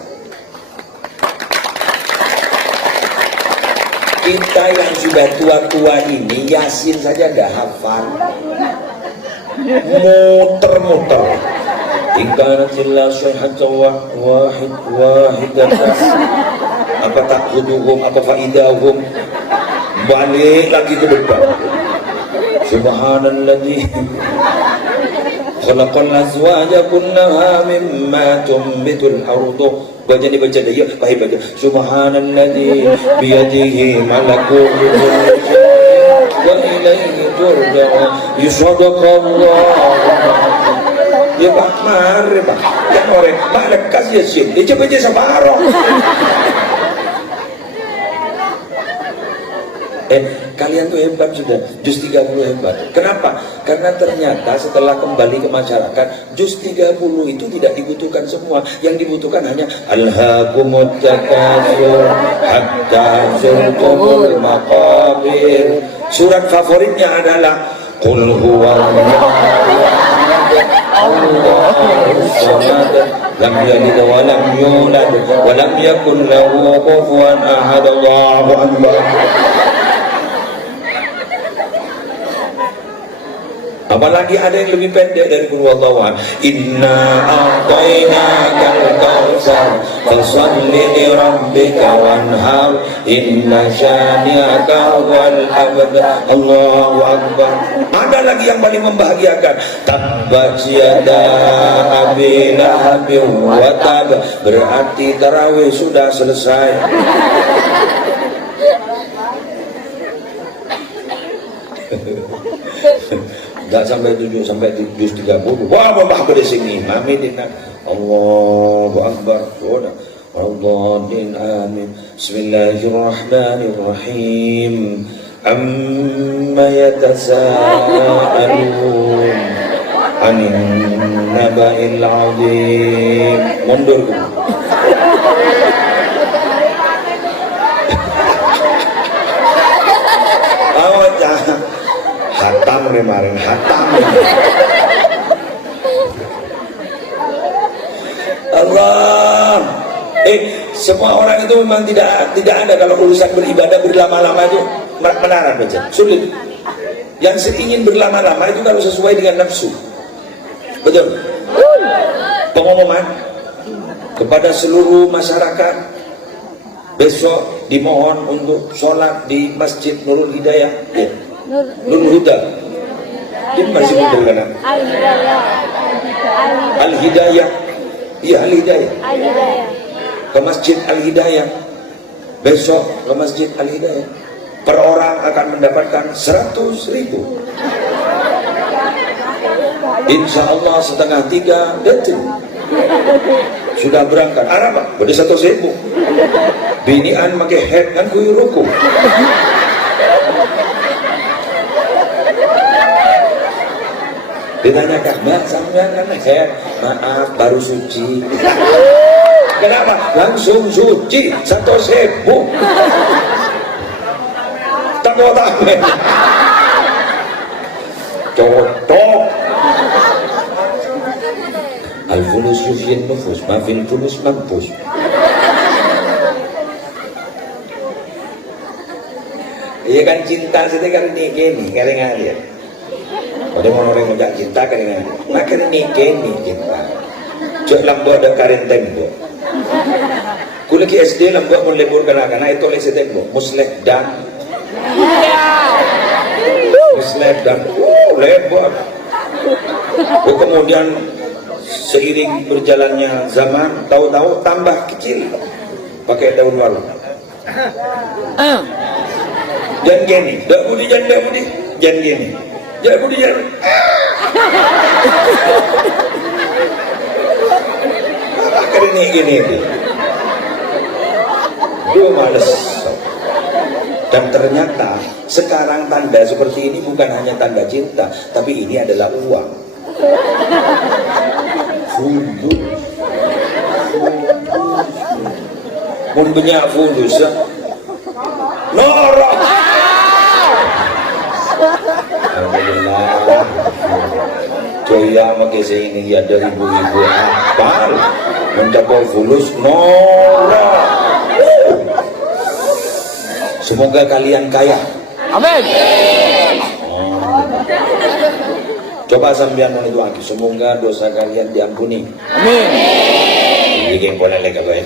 Kita yang sudah tua-tua ini, Yasin saja tidak hafal. Muter-muter. In kanatillah syahatan wahidatan. Apa takhuduhum, apa faidahum. Balik lagi ke depan. Subhanalladzi khalaqal azwaja kullaha mimma tumbitul ardu. Baca dia, ya, baca. Subhanalladzi biyadihi malakutu kulli syai'in wa ilaihi turja'un. Yusadaqallah. Ya Pak, mari Pak. Kan orang mana kasih sih? Dia coba aja separuh. Kalian tuh hebat sudah, juz 30 hebat. Kenapa? Karena ternyata setelah kembali ke masyarakat, juz 30 itu tidak dibutuhkan semua. Yang dibutuhkan hanya alhaakumut takatsur hatta zurtumul maqabir. Surat favoritnya adalah qul huwallahu Allahus samad lam yalid wa lam yulad wa lam yakul lahu kufuwan ahad. Allahu akbar. Apalagi ada yang lebih pendek dari qul huwallahu ahad. Inna a'tainakal kautsar fasholli li rabbika wanhar inna syani'aka wal abtar. Allahu akbar. Ada lagi yang paling membahagiakan. Tabbat yada abi lahabin wa tab. Berarti tarawih sudah selesai. Tidak sampai 7, sampai juz 30. Wah, Bapak pada sini. Amin. Allahu akbar. Radhin amin. Bismillahirrahmanirrahim. Amma yatasaalun 'anil naba'il 'adzim. Mundur. Hatam kemarin, hatam. Allah. Semua orang itu memang tidak ada kalau urusan beribadah berlama-lama itu menaran baca. Sulit. Yang ingin berlama-lama itu kalau sesuai dengan nafsu. Betul. Pengumuman kepada seluruh masyarakat, besok dimohon untuk sholat di Masjid Nurul Hidayah. Ya. Nurul Huda di Masjid Nurul Hidayah. Al-Hidayah. Iya, Al-Hidayah. Ke Masjid Al-Hidayah. Besok ke Masjid Al-Hidayah. Per orang akan mendapatkan 100.000. Insya Allah setengah 3 detik sudah berangkat. Arab Pak, pada 100.000. Binian pakai head kan kuyu ruku. Ditanya Kak, Mbak, sampean kan head, maaf baru suci. Kenapa? Langsung suci 100.000. Tak mau tahu. Cocok. Al-fulus yufyin nufus, mafil fulus mampus. Iya kan cinta sedih kan ini gini, kalian ngaliat. Ada orang ngajak cinta kalian ngaliat. Makan ini gini cinta. Jok lambo ada karin tembok. Kula ki SD lambo mun lebur kana itu lese tembok. Musleh dan lebar. Kemudian seiring berjalannya zaman, tahu-tahu tambah kecil pakai daun walu. Jangan gini, jangan gini. Jangan budi jangan. Karena gini. Duh males. Dan ternyata sekarang tanda seperti ini bukan hanya tanda cinta, tapi ini adalah uang. Mun banyak fulus ya. Norak. Alhamdulillah. Joya makai ini ya dari ibu-ibu apal mencapai fulus norak. Semoga kalian kaya. Amin. Coba sampean mau itu lagi. Semoga dosa kalian diampuni. Amin. Ini yang boleh lega gue.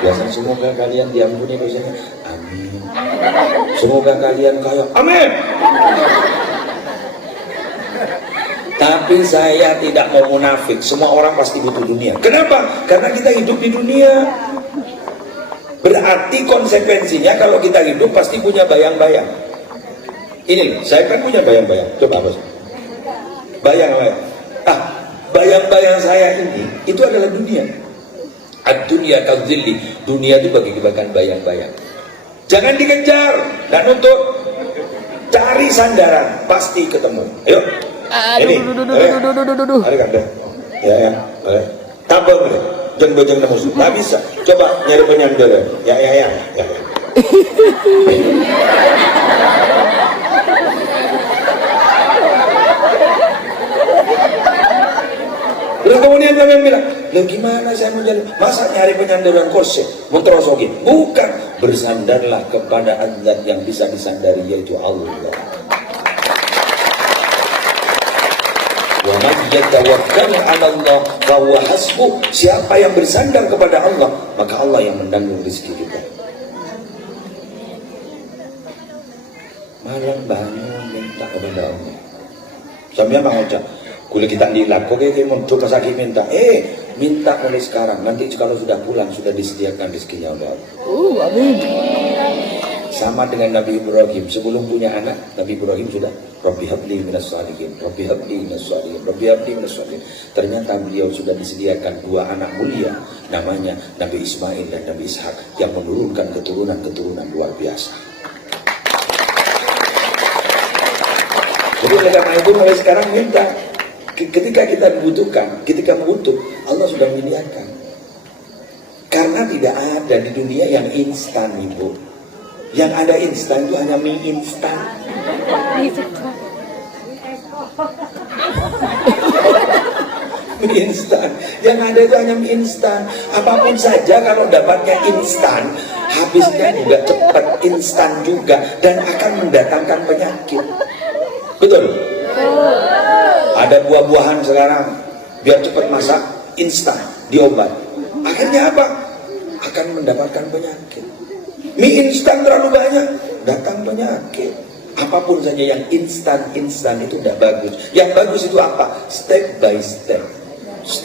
Biasanya semoga kalian diampuni dosanya. Amin. Semoga kalian kaya. Amin. Tapi saya tidak mau munafik. Semua orang pasti butuh dunia. Kenapa? Karena kita hidup di dunia. Berarti konsekuensinya kalau kita hidup pasti punya bayang-bayang. Ini, saya kan punya bayang-bayang. Coba apa? Bayang-bayang. Bayang-bayang saya ini, itu adalah dunia. Ad-dunya kadzilli. Dunia itu bagaikan bayang-bayang. Jangan dikejar. Dan untuk cari sandaran, pasti ketemu. Ayo. Aduh. Ada kan? Ya. Tabung deh. Jangan bojong nemu. Nggak bisa. Coba nyari penyandera. Ya. Terus kemudian kalian bilang, loh gimana saya mau jadi? Masa nyari penyandaran kursi? Menterosokin? Bukan. Bersandarlah kepada Allah yang bisa disandari, yaitu Allah. Wa man yatawakkal 'ala Allah fa huwa hasbuh. Siapa yang bersandar kepada Allah, maka Allah yang menanggung rezeki kita. Malam bangun minta kepada Allah. Sampai bang Oca, kulit kita dilak, kok kayak mau coba sakit minta, minta mulai sekarang. Nanti kalau sudah pulang sudah disediakan rezekinya Allah. Amin. Sama dengan Nabi Ibrahim, sebelum punya anak, Nabi Ibrahim sudah Rabbi habli minas shalihin, Rabbi habli minas shalihin, Rabbi habli minas shalihin. Ternyata beliau sudah disediakan dua anak mulia, namanya Nabi Ismail dan Nabi Ishak, yang menurunkan keturunan-keturunan luar biasa. Jadi oleh karena itu mulai sekarang minta, ketika kita dibutuhkan, ketika butuh, Allah sudah menyediakan. Karena tidak ada di dunia yang instan, Ibu. Yang ada instan itu hanya mie instan. Mie instan. Yang ada itu hanya mie instan. Apapun saja kalau dapatnya instan, habisnya juga cepat, instan juga, dan akan mendatangkan penyakit. Betul? Ada buah-buahan sekarang, biar cepat masak, instan, diobat. Akhirnya apa? Akan mendapatkan penyakit. Mie instan terlalu banyak, datang penyakit. Apapun saja yang instan itu tidak bagus. Yang bagus itu apa? Step by step,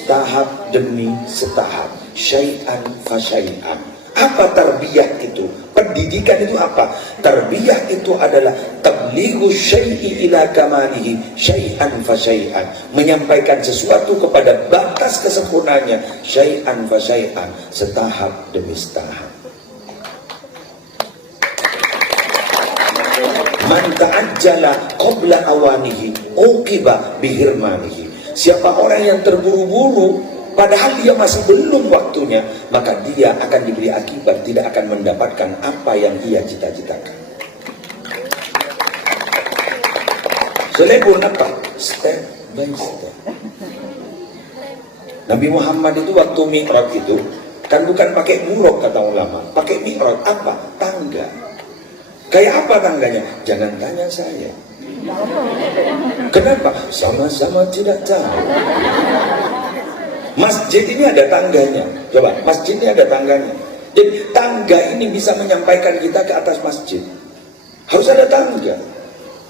tahap demi setahap, syai'an fa syai'an. Apa tarbiyah itu? Pendidikan itu apa? Tarbiyah itu adalah tablighu syai'i ila kamalihi syai'an fa syai'an. Menyampaikan sesuatu kepada batas kesempurnaannya, syai'an fa syai'an, setahap demi setahap. Man ta'ajjala qabla awanihi uqiba bihirmanihi. Siapa orang yang terburu-buru padahal dia masih belum waktunya, maka dia akan diberi akibat, tidak akan mendapatkan apa yang dia cita-citakan. Selebur apa? Step by step. Nabi Muhammad itu waktu mi'raj itu kan bukan pakai murok kata ulama, pakai mi'raj apa? Tangga. Kayak apa tangganya? Jangan tanya saya. Kenapa? Sama-sama tidak tahu. Masjid ini ada tangganya. Coba, masjid ini ada tangganya. Jadi tangga ini bisa menyampaikan kita ke atas masjid. Harus ada tangga.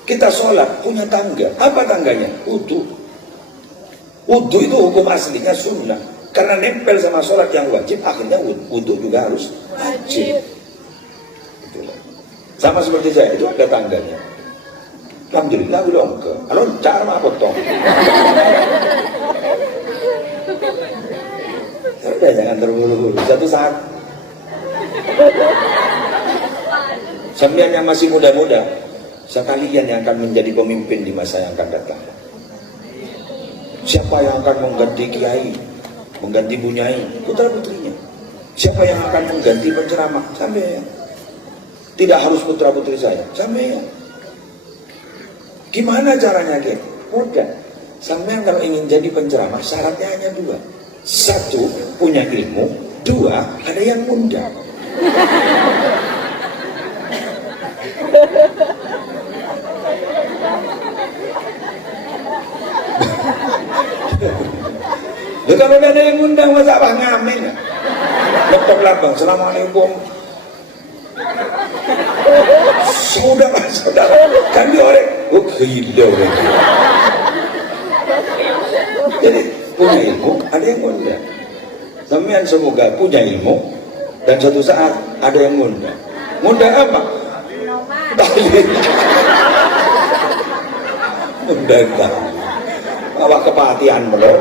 Kita sholat punya tangga. Apa tangganya? Wudu. Wudu itu hukum aslinya sunnah. Karena nempel sama sholat yang wajib, akhirnya wudu juga harus wajib. Sama seperti saya, itu ada tangganya. Alhamdulillah belum ke. Kalau cara mah potong. Udah jangan terburu-buru. Satu saat sampean yang masih muda-muda, sekalian yang akan menjadi pemimpin di masa yang akan datang. Siapa yang akan mengganti kiai, mengganti bunyai, putra putrinya? Siapa yang akan mengganti penceramah? Sampean. Tidak harus putra putri saya, sampean. Gimana caranya, Ki? Mudah. Sampean kalau ingin jadi penceramah, syaratnya hanya dua. Satu, punya ilmu. Dua, ada yang ngundang. Loh, kalau ada yang ngundang masa apa ngamen ya? Letok labang, assalamualaikum. Sudah mas, sudah. Kan dia orang, oh gila lagi. Jadi punya ilmu, ada yang ngundang. Sampean semoga punya ilmu dan suatu saat ada yang ngundang. Ngundang apa? Ngundang apa kepatian belum?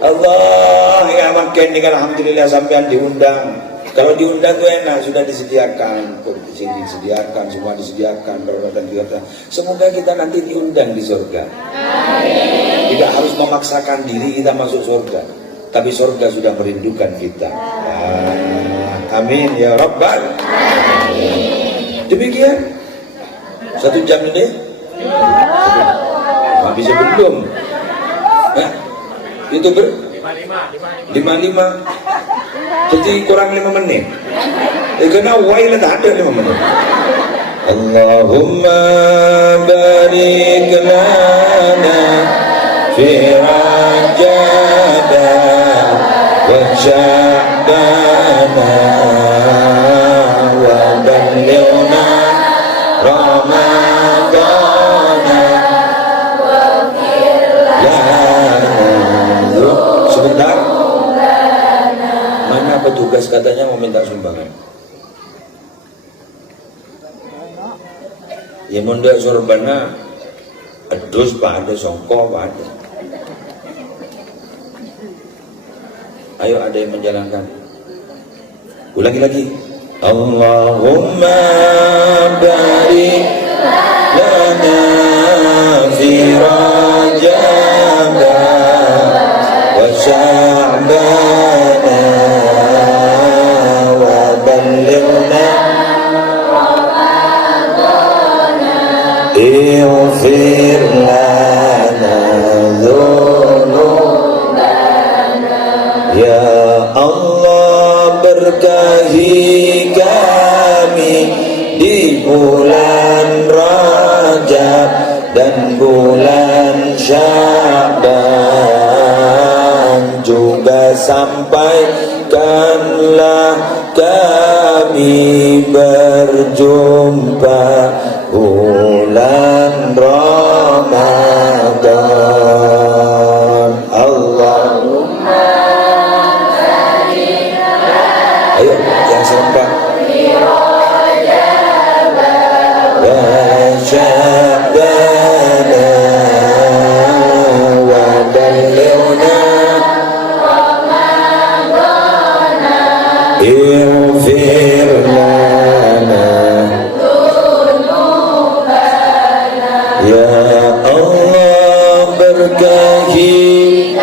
Allah ya makin dengan alhamdulillah sampean diundang. Kalau diundang tuh enak, sudah disediakan, disediakan, semua disediakan, peralatan juga. Semoga kita nanti diundang di surga. Tidak harus memaksakan diri kita masuk surga, tapi surga sudah merindukan kita. Amin ya Rabbal. Demikian 1 jam ini habis belum? Itu 55 jadi kurang 5 menit karena wailah tak ada 5 menit. Allahumma barik lana fi Rajab wa Sya'ban wa ballighna Ramadan sebentar. Mana petugas katanya mau minta sumbangan? Ya mundak sorbana adus pak ada songko pak ada. Ayo ada yang menjalankan. Ulangi lagi. Allahumma barik lana fi Rajab wa Sya'ban wa ballighna ighfir lana dhunubana ya Allah berkahi kami di bulan Rajab dan bulan Sya'ban juga sampaikanlah kami berjumpa bulan Ramadan. Allahumma barik lana. Ayo yang serempak. Wa Sya'ban wa ballighna Ramadan ighfir lana ya Allah berkahi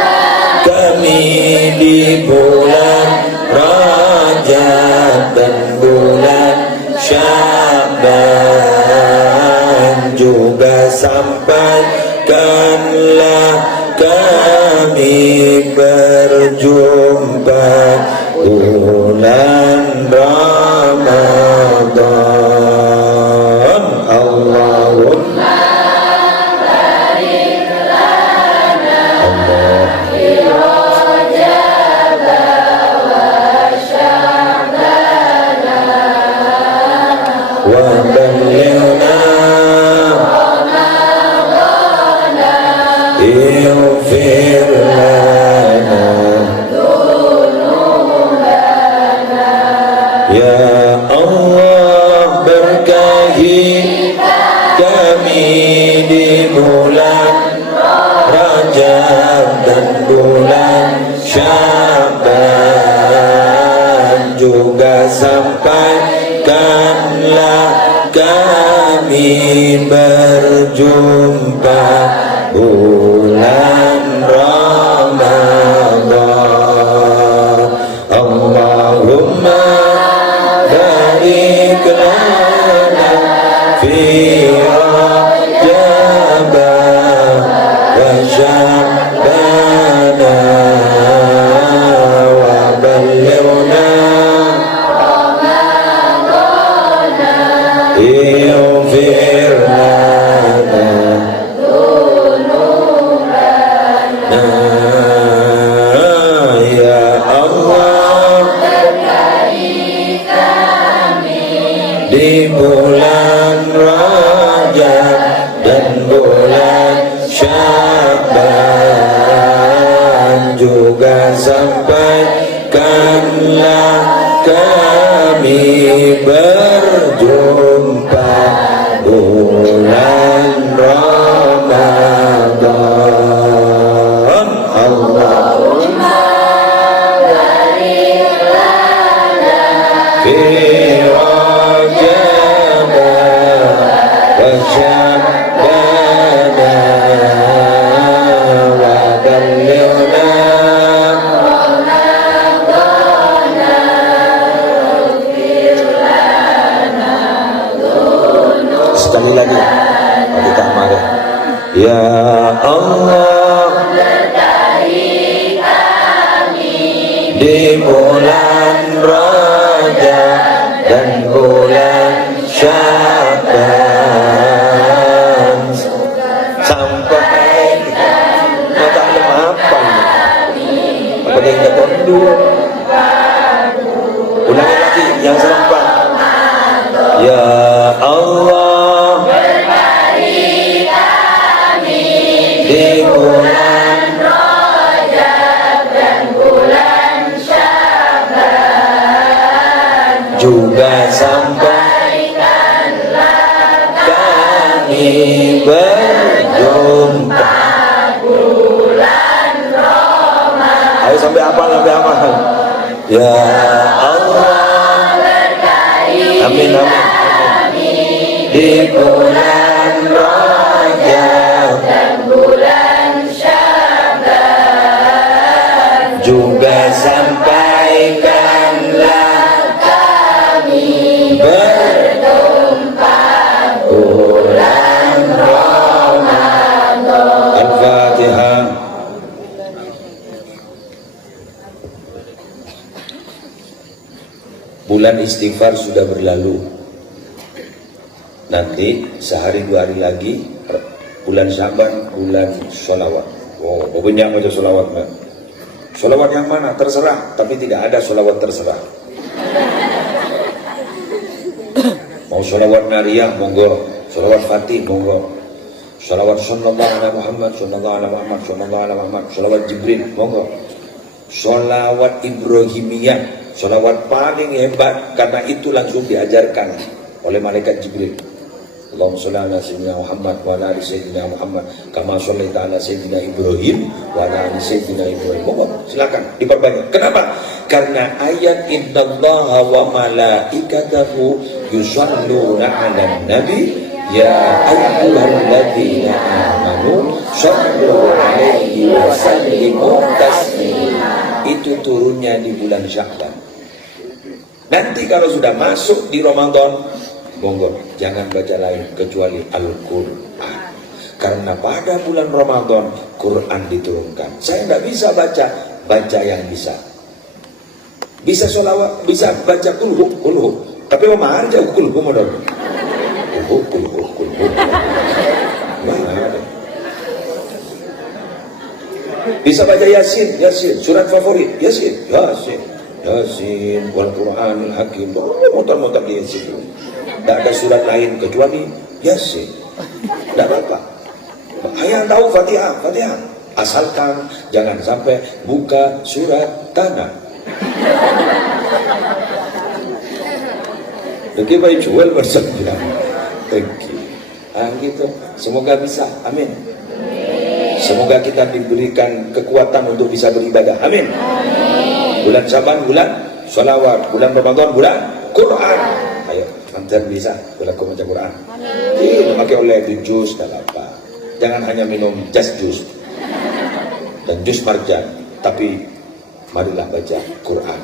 kami di bulan Rajab dan bulan Sya'ban juga sampaikanlah kami berjumpa bulan Ramadan. Allahumma barik lana fi Rajab wa Sya'ban wa ballighna Ramadan ighfir lana sampaikanlah kami berjumpa bulan Ramadan. Allahumma barik lana fi Rajab wa Sya'ban wa ballighna sekali lagi kita marah. Ya Allah, berkahi kami di bulan Rajab dan bulan Sya'ban, sampaikan mata apa apa yang kita tunduk. Ulangi lagi yang serempak. Ya Allah, berkahi kami di bulan Rajab dan bulan Sya'ban, juga sampaikanlah kami berjumpa bulan Ramadan. Ayo sampai apa? Ya Allah, berkahi amin di bulan Rajab dan bulan Sya'ban, juga sampaikanlah kami berjumpa bulan Ramadan. Al-Fatihah. Bulan istighfar sudah berlalu. Nanti sehari 2 hari lagi bulan Syaban, bulan sholawat. Oh, pokoknya aja sholawat, Mbak. Sholawat yang mana? Terserah, tapi tidak ada sholawat terserah. Mau sholawat Maryam, monggo. Sholawat Fatih, monggo. Sholawat sallallahu alaihi Muhammad, sallallahu alaihi Muhammad, sallallahu alaihi Muhammad. Sholawat Jibril, monggo. Sholawat Ibrahimiyah, sholawat paling hebat karena itu langsung diajarkan oleh malaikat Jibril. Allahumma sholli ala sayyidina Muhammad wa ala ali sayyidina Muhammad kama shallaita ala sayyidina Ibrahim wa ala ali sayyidina Ibrahim. Silakan diperbanyak. Kenapa? Karena ayat innallaha wa malaikatahu yusholluna 'alan nabi ya ayyuhalladzina amanu shollu 'alaihi wa sallimu taslima. Itu turunnya di bulan Sya'ban. Nanti kalau sudah masuk di Ramadan, monggo jangan baca lain kecuali Al-Quran, karena pada bulan Ramadan Quran diturunkan. Saya nggak bisa baca yang bisa sholawat, bisa baca kulhu, tapi memang aja kulhu modal kulhu. Bisa baca Yasin, surat favorit Yasin, wal Quranil Hakim. Muter-muter di Yasin. Tidak ada surat lain kecuali Yasin. Tidak apa-apa. Yang tahu Fatihah. Asalkan jangan sampai buka surat tanah. Oke, baik jual bersama. Oke. Gitu. Semoga bisa. Amin. Semoga kita diberikan kekuatan untuk bisa beribadah. Amin. Bulan Syaban, bulan sholawat. Bulan Ramadan, bulan Quran. Ayo, hampir bisa berlaku baca Quran. Memakai oleh di jus dan apa. Jangan hanya minum jus dan jus marjan, tapi marilah baca Quran.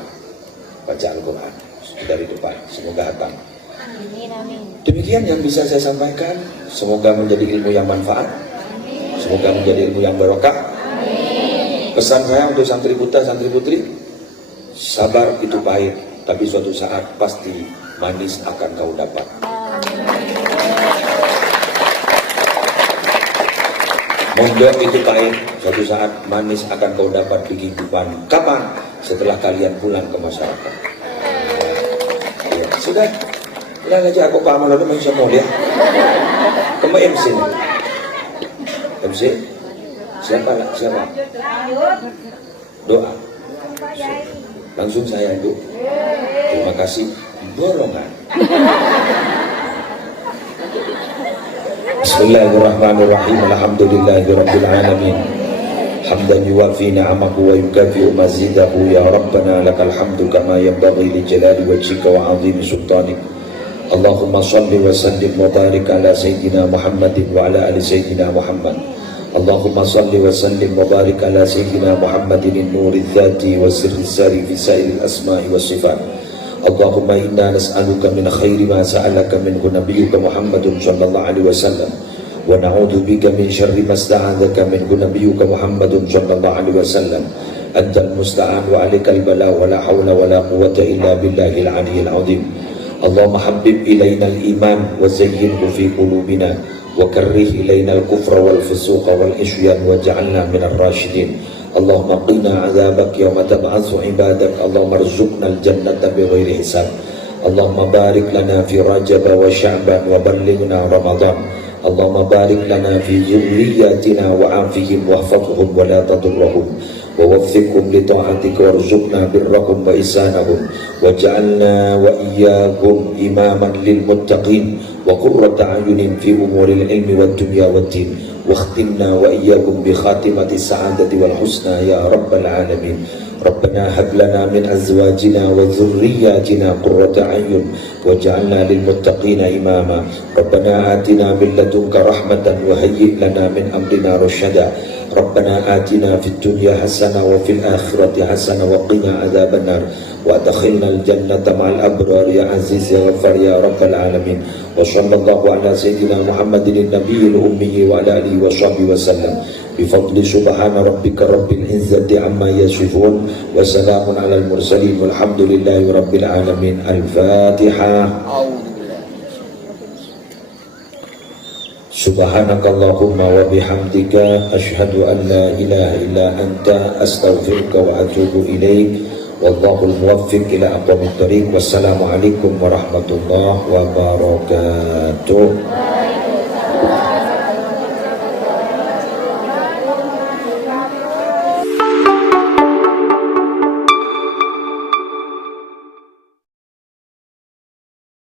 Baca Al-Quran dari depan. Semoga hatam. Demikian yang bisa saya sampaikan. Semoga menjadi ilmu yang manfaat. Semoga menjadi ilmu yang barokah. Pesan saya untuk santri putra, santri putri, sabar itu pahit, tapi suatu saat pasti manis akan kau dapat. Mondok itu pahit, suatu saat manis akan kau dapat di kehidupan. Kapan? Setelah kalian pulang ke masyarakat. Ya, sudah. Bilang aja aku paham lalu main semua dia. Kamu MC nih. MC? Siapa? Doa. Langsung saya itu. Terima kasih. Borongan. Bismillahirrahmanirrahim. Alhamdulillahirabbil alamin. Hamdan yuwafi ni'amahu wa yukafi'u mazidahu ya Rabbana lakal hamdu kama yanbaghi li jalali wajhika wa 'azimi sultanik. Allahumma shalli wa sallim wa barik ala sayyidina Muhammadin wa ala ali sayyidina Muhammad. Allahumma shalli wa sallim wa barik ala sayyidina Muhammadin an-nuri dzati wa sirri sari fi sa'il asma'i was sifat. Allahumma inna nas'aluka min khairi ma sa'alaka minhu nabiyyuka Muhammadun sallallahu alaihi wasallam wa na'udzu bika min syarri ma sta'adzaka minhu nabiyyuka Muhammadun sallallahu alaihi wasallam. Antal musta'an wa 'alaikal bala wa la haula wa la quwwata illa billahil 'aliyyil 'azim. Allahumma habbib ilaina al-iman wa zayyinhu fi qulubina wa karrih ilaina al-kufra wal fusuqa wal isyan waj'alna minal rasyidin. Allahumma qina 'adzabak yawma tab'atsu 'ibadak. Allahumma arzuqna al-jannata bighairi hisab. Allahumma barik lana fi Rajab wa Sya'ban wa ballighna Ramadan. Allahumma barik lana fi dzurriyyatina wa 'afihim wahfazhum wa la tadurruhum wa waffiqhum li ta'atika warzuqna birrahum wa ihsanahum waj'alna wa iyyahum imaman lil muttaqin wa qurrata a'yunin fi umuril ilmi wad dunya wad din واختمنا وإياكم بخاتمة السعادة والحسنى يا رب العالمين. ربنا هب لنا من أزواجنا وذرياتنا قرة أعين واجعلنا للمتقين إماما. ربنا آتنا من لدنك رحمة وهيئ لنا من أمرنا رشدا. ربنا آتنا في الدنيا حسنة وفي الآخرة حسنة وقنا عذاب النار وأدخلنا الجنة مع الأبرار يا عزيز يا غفار يا رب العالمين. وصلى الله على سيدنا محمد النبي الأمي وعلى آله وصحبه وسلم بفضل سبحان ربك رب العزة عما يصفون وسلام على المرسلين والحمد لله رب العالمين. الفاتحة. Subhanakallahumma wa bihamdika asyhadu an la ilaha illa anta astaghfiruka wa atubu ilaik. Wallahul muwaffiq ila aqwamit thariq. Wassalamu alaikum warahmatullahi wabarakatuh.